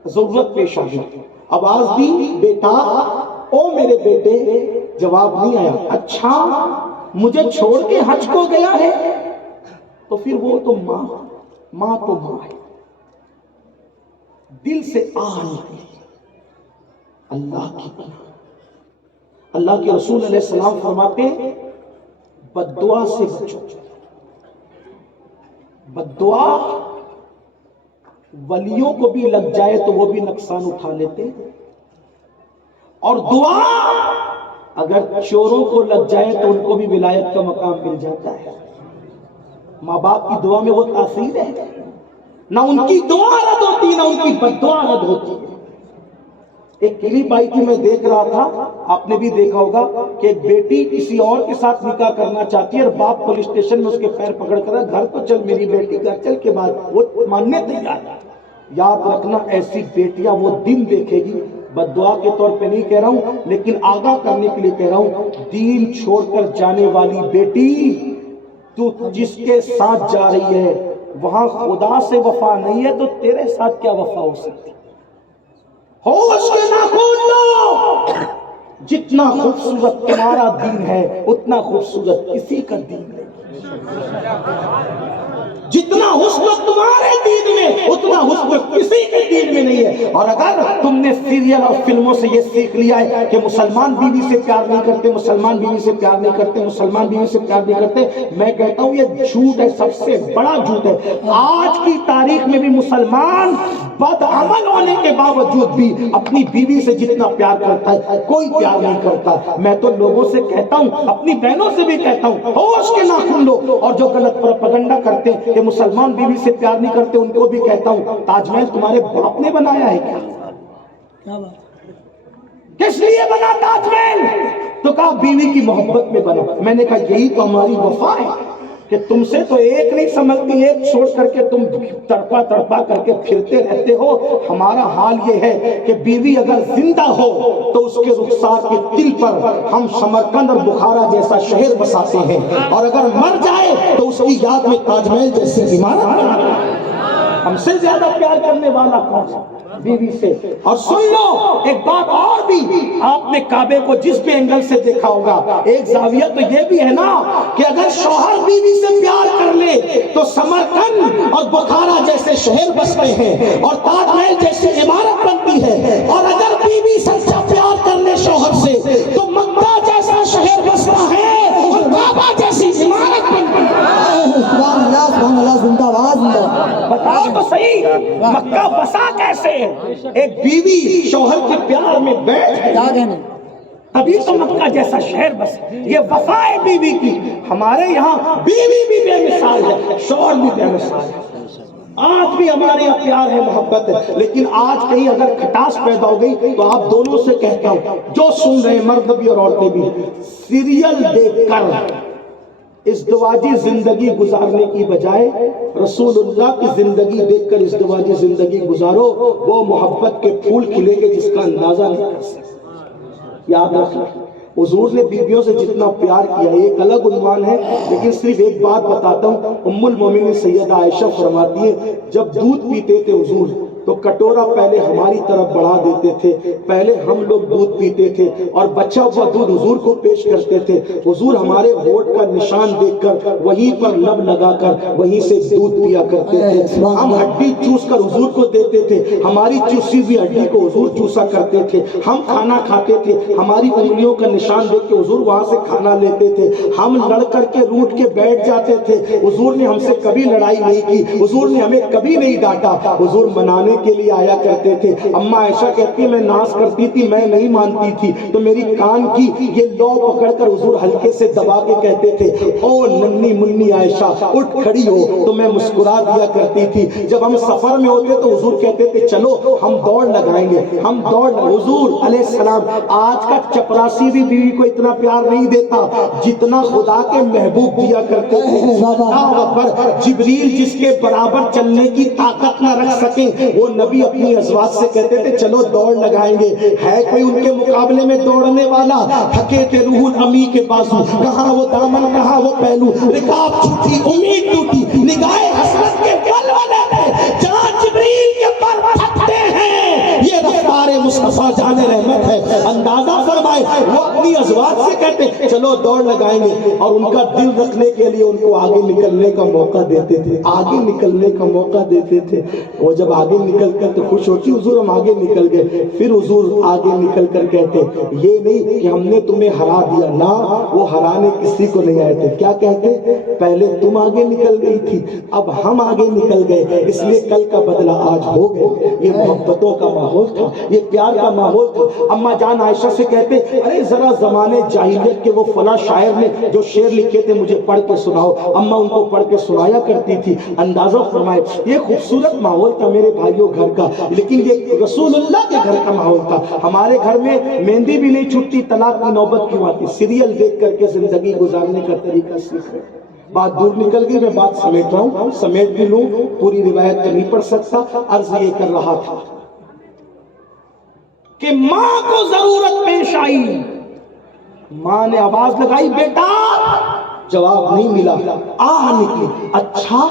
ضرورت پیش آ گئی، آواز دی بیٹا او میرے بیٹے، جواب نہیں آیا. اچھا مجھے چھوڑ کے حج کو گیا ہے، تو پھر وہ تو ماں تو ماں ہے. دل سے آہ نکلی اللہ کی پناہ. اللہ کے رسول علیہ السلام فرماتے بد دعا سے بچو. بد دعا ولیوں کو بھی لگ جائے تو وہ بھی نقصان اٹھا لیتے، اور دعا اگر چوروں کو لگ جائے تو ان کو بھی ولایت کا مقام مل جاتا ہے۔ ماں باپ کی دعا میں وہ تاثیر ہے، نہ ان کی دعا رد ہوتی نہ ان کی بد دعا رد ہوتی ہے۔ ایک کلپ آئی تھی، میں دیکھ رہا تھا، آپ نے بھی دیکھا ہوگا کہ ایک بیٹی کسی اور کے ساتھ نکاح کرنا چاہتی ہے اور باپ پولیس اسٹیشن میں اس کے پیر پکڑ کر گھر تو چل میری بیٹی، گھر چل کے بعد وہ ماننے تیار ہے۔ یاد رکھنا ایسی بیٹیاں وہ دن دیکھے گی، بد دعا کے طور پہ نہیں کہہ رہا ہوں لیکن آگاہ کرنے کے لیے کہہ رہا ہوں، دین چھوڑ کر جانے والی بیٹی تو جس کے ساتھ جا رہی ہے وہاں خدا سے وفا نہیں ہے تو تیرے ساتھ کیا وفا ہو سکتی؟ ہوش کے ناخن لو، جتنا خوبصورت تمہارا دین ہے اتنا خوبصورت کسی کا دین نہیں، جتنا حسن تمہارے دین میں اتنا حسن کسی کے دین میں نہیں ہے۔ اور اگر تم نے سیریل اور فلموں سے یہ سیکھ لیا ہے کہ مسلمان بیوی سے پیار نہیں کرتے، مسلمان بیوی سے پیار نہیں کرتے، مسلمان بیوی سے پیار نہیں کرتے، میں کہتا ہوں یہ جھوٹ ہے، سب سے بڑا جھوٹ ہے۔ آج کی تاریخ میں بھی مسلمان بدعمل ہونے کے باوجود بھی اپنی بیوی سے جتنا پیار کرتا ہے کوئی پیار نہیں کرتا۔ میں تو لوگوں سے کہتا ہوں، اپنی بہنوں سے بھی کہتا ہوں، ہوش کے ناخن لو، اور جو غلط پروپیگنڈا کرتے ہیں کہ مسلمان بیوی سے پیار نہیں کرتے ان کو بھی کہتا ہوں، تاج محل تمہارے باپ نے بنایا ہے کیا؟ کس لیے بنا تاج محل؟ تو کہا بیوی کی محبت میں بنا۔ میں نے کہا یہی تو ہماری وفا ہے کہ تم سے تو ایک نہیں سنبھلتی، ایک چھوڑ کر کے تم تڑپا تڑپا کر کے پھرتے رہتے ہو۔ ہمارا حال یہ ہے کہ بیوی اگر زندہ ہو تو اس کے رخسار کے تل پر ہم سمرقند اور بخارا جیسا شہر بساتے ہیں، اور اگر مر جائے تو اس کی یاد میں تاج محل جیسی عمارت بناتے ہیں۔ ہم سے زیادہ پیار کرنے والا کون سا بیوی سے؟ اور سن لو ایک بات اور بھی، آپ نے کعبے کو جس بھی اینگل سے دیکھا ہوگا، ایک زاویہ تو یہ بھی ہے نا کہ اگر شوہر بیوی سے پیار کر لے تو سمرقند اور بخارا جیسے شہر بستے ہیں اور تاج محل جیسی عمارت بنتی ہے، اور اگر بیوی سچا پیار کر لے شوہر سے تو مکہ جیسا شہر بستا ہے اور کعبہ جیسی عمارت بنتی ہے۔ سبحان اللہ سبحان اللہ، زندہ باد زندہ۔ بتاؤ تو صحیح، مکہ بسا کیسے؟ ایک بیوی شوہر کے پیار میں بیٹھ گئی، ابھی تو مکہ جیسا شہر بس۔ یہ وفا ہے بیوی کی۔ ہمارے یہاں بیوی بھی بے مثال ہے، شوہر بھی بے مثال ہے۔ آج بھی ہمارے یہاں پیار ہے، محبت ہے، لیکن آج کہیں اگر کھٹاس پیدا ہو گئی تو آپ دونوں سے کہتا ہوں، جو سن رہے ہیں مرد بھی اور عورتیں بھی، سیریل دیکھ کر ازدواجی زندگی گزارنے کی بجائے رسول اللہ کی زندگی دیکھ کر ازدواجی زندگی گزارو، وہ محبت کے پھول کھلیں گے جس کا اندازہ نہیں کر سکتے۔ یاد رکھنا، حضور نے بیویوں سے جتنا پیار کیا، ایک الگ عنوان ہے، لیکن صرف ایک بات بتاتا ہوں۔ ام المومنین سیدہ عائشہ فرماتی ہیں جب دودھ پیتے تھے حضور تو کٹورا پہلے ہماری طرف بڑھا دیتے تھے، پہلے ہم لوگ دودھ پیتے تھے اور بچا ہوا دودھ حضور کو پیش کرتے تھے۔ حضور ہمارے ہونٹ کا نشان دیکھ کر وہیں پر لب لگا کر وہیں سے دودھ پیا کرتے تھے۔ ہم ہڈی چوس کر حضور کو دیتے تھے، ہماری چوسی ہوئی ہڈی کو حضور چوسا کرتے تھے۔ ہم کھانا کھاتے تھے، ہماری انگلیوں کا نشان دیکھ کے حضور وہاں سے کھانا لیتے تھے۔ ہم لڑ کر کے روٹ کے بیٹھ جاتے تھے، حضور نے ہم سے کبھی لڑائی نہیں کی، حضور نے ہمیں کبھی نہیں ڈانٹا، حضور منانے کے لیے آیا کرتے تھے۔ اماں عائشہ کہتی ہے میں ناز کرتی تھی، میں نہیں مانتی تھی تو میری کان کی یہ لو پکڑ کر حضور ہلکے سے دبا کے کہتے تھے او ننھی منی عائشہ اٹھ کھڑی ہو، تو میں مسکرا دیا کرتی تھی۔ جب ہم سفر میں ہوتے تو حضور کہتے تھے چلو ہم دوڑ لگائیں گے، ہم دوڑ حضور علیہ السلام آج کا چپراسی بھی بیوی کو اتنا پیار نہیں دیتا جتنا خدا کے محبوب دیا کرتے تھے۔ اللہ اکبر، جبریل جس کے برابر چلنے کی طاقت نہ رکھ سکیں وہ نبی اپنی ازواج سے کہتے تھے چلو دوڑ لگائیں گے۔ ہے کوئی ان کے مقابلے میں دوڑنے والا؟ تھکے تھے روح الامی کے بازو، کہاں وہ دامن کہاں وہ پہلو، رکاب چھوٹی امید ٹوٹی، نگاہ حسرت کے ولولے میں جہاں جبریل کے پر تھکتے ہیں یہ رفتار مصطفیٰ جان رحمت ہے۔ اندازہ فرما آئے وہ اپنی ازواج سے کہتے چلو دوڑ لگائیں گے، اور ان کا دل رکھنے کے لیے ان کو آگے نکلنے کا موقع دیتے تھے، آگے نکلنے کا موقع دیتے تھے۔ وہ جب آگے نکل کر تو خوش ہوتی حضور ہم آگے نکل گئے، پھر حضور آگے نکل کر کہتے یہ نہیں کہ ہم نے تمہیں ہرا دیا، نہ وہ ہرانے کسی کو نہیں آئے تھے، کیا کہتے پہلے تم آگے نکل گئی تھی اب ہم آگے نکل گئے، اس لیے کل کا بدلہ آج ہو گئے۔ یہ محبتوں کا ماحول تھا، یہ پیار کا ماحول تھا۔ اما جان عائشہ سے کہتے ارے ذرا زمانے جاہلیت کے وہ فلاں شاعر نے جو شعر لکھے تھے مجھے پڑھ کے سناؤ، اما ان کو پڑھ کے سنایا کرتی تھی۔ اندازہ فرمائے یہ خوبصورت ماحول تھا میرے بھائیوں گھر کا، لیکن یہ رسول اللہ کے گھر کا ماحول تھا۔ ہمارے گھر میں مہندی بھی نہیں چھٹتی، طلاق کی نوبت کیوں آتی؟ سیریل دیکھ کر کے زندگی گزارنے کا طریقہ سیکھ رہے۔ بات دور نکل گئی، میں بات سمیٹ رہا ہوں، سمیٹ بھی لوں، پوری روایت تو نہیں پڑھ سکتا۔ عرض یہ کر رہا تھا کہ ماں کو ضرورت پیش آئی، ماں نے آواز لگائی بیٹا، جواب نہیں ملا، آہ نکلی، اچھا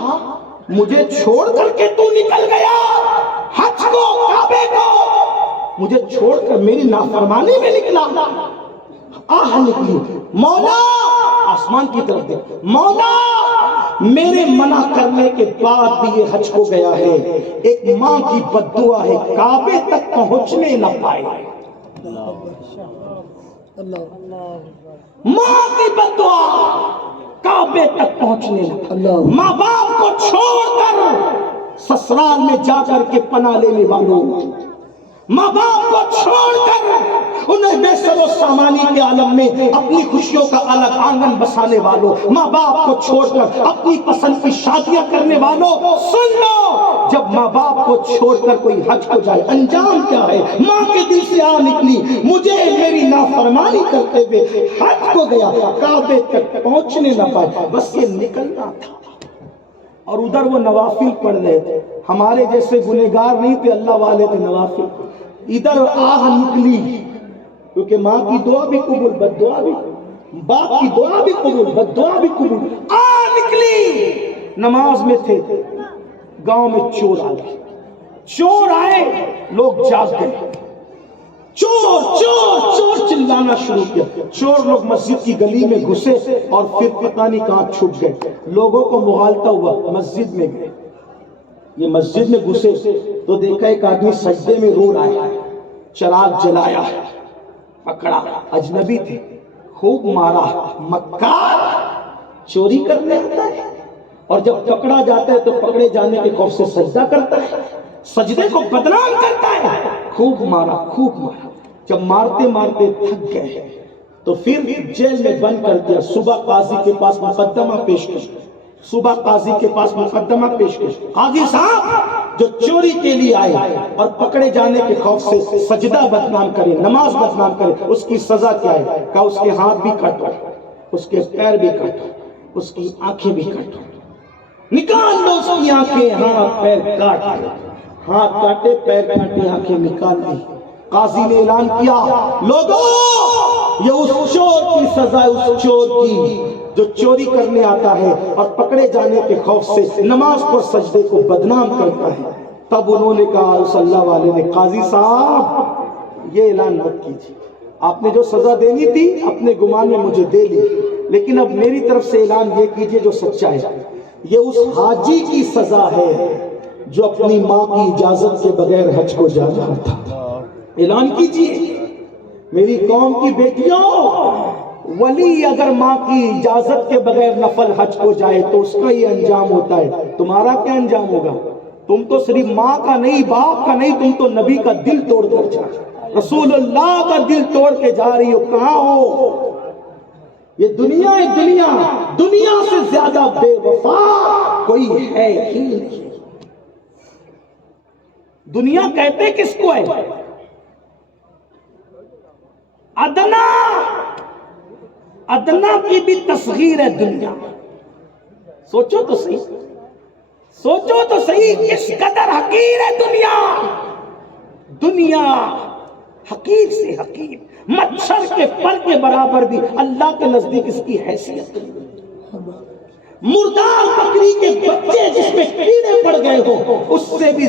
مجھے چھوڑ کر کے تو نکل گیا حج کو، کعبے کو، مجھے چھوڑ کر میری نافرمانی میں نکلا، آہ نکلی، مولا آسمان کی طرف دیکھ، مولا میرے منع کرنے کے بعد بھی یہ حج کو گیا ہے، ایک ماں کی بددعا ہے کعبے تک پہنچنے نہ پائے، ماں کی بددعا کعبے تک پہنچنے نہ پائے۔ ماں باپ کو چھوڑ کر سسرال میں جا کر کے پناہ لینے والوں، ماں باپ کو چھوڑ کر انہیں بے سر و سامانی کے عالم میں اپنی خوشیوں کا الگ آنگن بسانے والوں، ماں باپ کو چھوڑ کر اپنی پسند کی شادیاں کرنے والوں، سن لو جب ماں باپ کو چھوڑ کر کوئی حج کو جائے انجام کیا ہے؟ ماں کے دل سے آ نکلی مجھے میری نافرمانی کرتے ہوئے حج کو گیا، کعبے تک پہنچنے نہ پائے، بس یہ نکلنا تھا، اور ادھر وہ نوافل پڑھ رہے تھے، ہمارے جیسے گنہگار نہیں تھے، اللہ والے تھے نوافل، ادھر آہ نکلی کیونکہ ماں کی دعا بھی قبول بد دعا بھی، باپ کی دعا بھی قبول بد دعا بھی قبول، آہ نکلی، نماز میں تھے، گاؤں میں چور آ گئے، چور آئے، لوگ جاگ گئے، چور چور چور چلانا شروع کیا، چور لوگ مسجد کی گلی میں گھسے اور پھر پتہ نہیں کہاں چھپ گئے، لوگوں کو مغالطہ ہوا، مسجد میں گئے، یہ مسجد میں گھسے تو دیکھا ایک آدمی سجدے میں رو رہا ہے، چراغ جلایا، پکڑا، اجنبی تھے، خوب مارا، مکار چوری کرنے آتا ہے، اور جب پکڑا جاتا ہے تو پکڑے جانے کے خوف سے سجدہ کرتا ہے، سجدے کو بدنام کرتا ہے، خوب مارا خوب مارا، جب مارتے مارتے تھک گئے تو پھر جیل میں بند کر دیا، صبح قاضی کے پاس مقدمہ پیش کر، صبح قاضی کے پاس مقدمہ پیش کر، قاضی صاحب جو چوری کے لیے آئے اور پکڑے جانے کے خوف سے سجدہ بدنام کرے، نماز بدنام کرے، اس کی سزا کیا ہے؟ کہا اس کے ہاتھ بھی کاٹو، اس کے پیر بھی کاٹو، اس کی آنکھیں بھی کاٹو، نکال دو اس کی آنکھیں، ہاتھ پیر کاٹ، ہاتھ کاٹے پیر کاٹے آنکھیں نکال دی۔ قاضی نے اعلان کیا لوگوں یہ اس چور کی سزا ہے، اس چور کی جو چوری کرنے آتا ہے اور پکڑے جانے کے خوف سے نماز پر سجدے کو بدنام کرتا ہے۔ تب انہوں نے کہا اس اللہ والے نے قاضی صاحب یہ اعلان مت کیجیے، آپ نے جو سزا دینی تھی اپنے گمان میں مجھے دے لی، لیکن اب میری طرف سے اعلان یہ کیجیے جو سچا ہے، یہ اس حاجی کی سزا ہے جو اپنی ماں کی اجازت کے بغیر حج کو جا رہا تھا۔ اعلان کیجیے میری قوم کی بیٹیوں، ولی اگر ماں کی اجازت کے بغیر نفل حج کو جائے تو اس کا ہی انجام ہوتا ہے، تمہارا کیا انجام ہوگا؟ تم تو صرف ماں کا نہیں باپ کا نہیں، تم تو نبی کا دل توڑ کر جا رہے ہو، رسول اللہ کا دل توڑ کے جا رہی ہو، کہاں ہو؟ یہ دنیا ہے، دنیا سے زیادہ بے وفا کوئی ہے ہی نہیں۔ دنیا کہتے کس کو ہے؟ ادنا کی بھی تصغیر ہے دنیا، سوچو تو صحیح، سوچو تو صحیح کس قدر حقیر ہے دنیا، دنیا حقیر سے حقیر، مچھر کے پر کے برابر بھی اللہ کے نزدیک اس کی حیثیت نہیں۔ مردار بکری کے بچے جس میں کیڑے پڑ گئے ہو، اس سے بھی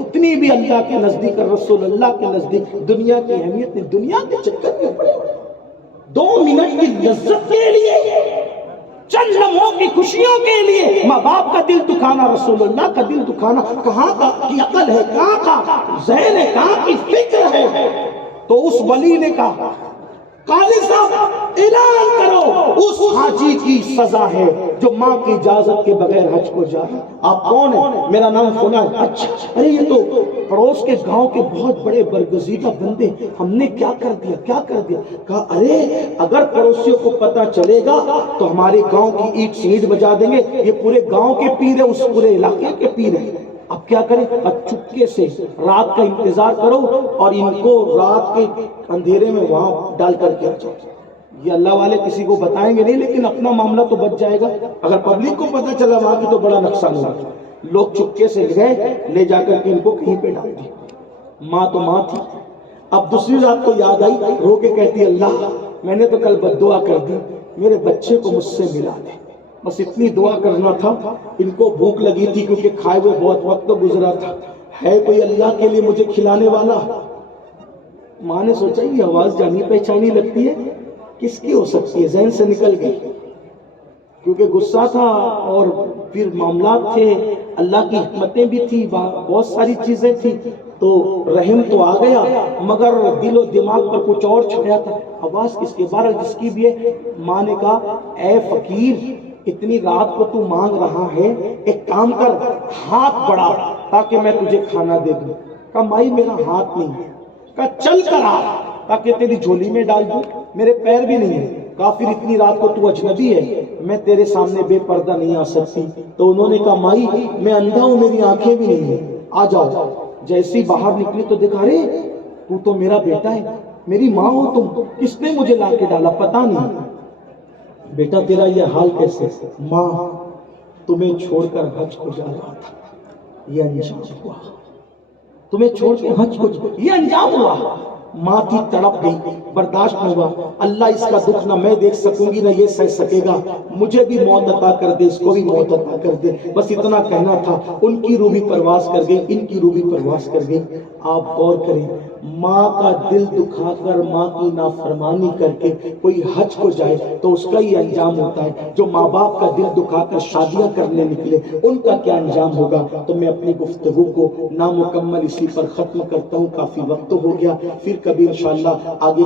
اتنی بھی اللہ کے نزدیک اور رسول اللہ کے نزدیک دنیا کی اہمیت نہیں۔ دنیا کے چکر میں پڑے 2 منٹ کی لذت کے لیے، چند لمحوں کی خوشیوں کے لیے ماں باپ کا دل دکھانا، رسول اللہ کا دل دکھانا، کہاں کی عقل ہے، کہاں کا ذہن ہے، کہاں کی فکر ہے؟ تو اس ولی نے کہا قاضی صاحب اعلان کرو اس حاجی کی سزا ہے جو ماں کی اجازت کے بغیر حج کو جائے۔ آپ کون ہیں؟ میرا نام فلاں ہے۔ اچھا، ارے یہ تو پڑوس کے گاؤں کے بہت بڑے برگزیدہ بندے، ہم نے کیا کر دیا، کیا کر دیا؟ کہا ارے اگر پڑوسیوں کو پتا چلے گا تو ہمارے گاؤں کی اینٹ سے اینٹ بجا دیں گے، یہ پورے گاؤں کے پیر ہے، اس پورے علاقے کے پیر ہے۔ اب کیا کریں؟ اب چپکے سے رات کا انتظار کرو اور ان کو رات کے اندھیرے میں وہاں ڈال کر کے جاؤ۔ یہ اللہ والے کسی کو بتائیں گے نہیں، لیکن اپنا معاملہ تو بچ جائے گا۔ اگر پبلک کو پتا چلا وہاں کی تو بڑا نقصان ہوگا۔ لوگ چپکے سے گئے، لے جا کر کے ان کو کہیں پہ ڈال دی۔ ماں تو ماں تھی۔ اب دوسری رات کو یاد آئی، رو کے کہتی اللہ میں نے تو کل بد دعا کر دی، میرے بچے کو مجھ سے ملا دے، بس اتنی دعا کرنا تھا۔ ان کو بھوک لگی تھی کیونکہ کھائے ہوئے بہت وقت گزرا تھا، ہے کوئی اللہ کے لیے مجھے کھلانے والا؟ ماں نے سوچا یہ آواز جانی پہچانی لگتی ہے، کس کی ہو سکتی ہے؟ ذہن سے نکل گئی کیونکہ غصہ تھا اور پھر معاملات تھے، اللہ کی حکمتیں بھی تھی، بہت ساری چیزیں تھی، تو رحم تو آ گیا مگر دل و دماغ پر کچھ اور چھایا تھا۔ آواز کس کے بارے جس کی بھی ہے؟ ماں نے کہا اے فقیر اتنی رات کو تو مانگ رہا ہے، ایک کام کر ہاتھ بڑھا تاکہ میں تجھے کھانا دے دوں۔ کہا مائی میرا ہاتھ نہیں ہے۔ کہا چل کر آ تاکہ تیری جھولی میں ڈال دوں، میرے پیر بھی نہیں ہے۔ کہا پھر اتنی رات کو تو اجنبی ہے، میں تیرے سامنے بے پردہ نہیں آ سکتی۔ تو انہوں نے کہا مائی میں اندھا ہوں، میری آنکھیں بھی نہیں ہیں، آ جاؤ۔ جیسی باہر نکلی تو دیکھا رے تو تو میرا بیٹا ہے، میری ماں ہو تم، کس نے مجھے لا کے ڈالا پتہ نہیں۔ بیٹا تیرا یہ حال کیسے؟ ماں تمہیں چھوڑ کر حج کو جا رہا تھا، یہ انجام ہوا، تمہیں چھوڑ کے حج کو یہ انجام ہوا۔ ماں کی تڑپ گئی، برداشت نہ ہوا، اللہ اس کا دکھ نہ میں دیکھ سکوں گی نہ یہ سہ سکے گا، مجھے بھی موت عطا کر دے، اس کو بھی موت عطا کر دے، بس اتنا کہنا تھا۔ ان کی روح بھی پرواز کر گئی، ان کی روح بھی پرواز کر گئی۔ آپ غور کریں، ماں کا دل دکھا کر ماں کی نافرمانی کر کے کوئی حج کو جائے تو اس کا ہی انجام ہوتا ہے۔ جو ماں باپ کا دل دکھا کر شادیاں کرنے نکلے ان کا کیا انجام ہوگا؟ تو میں اپنی گفتگو کو نامکمل اسی پر ختم کرتا ہوں، کافی وقت ہو گیا، پھر کبھی انشاءاللہ آگے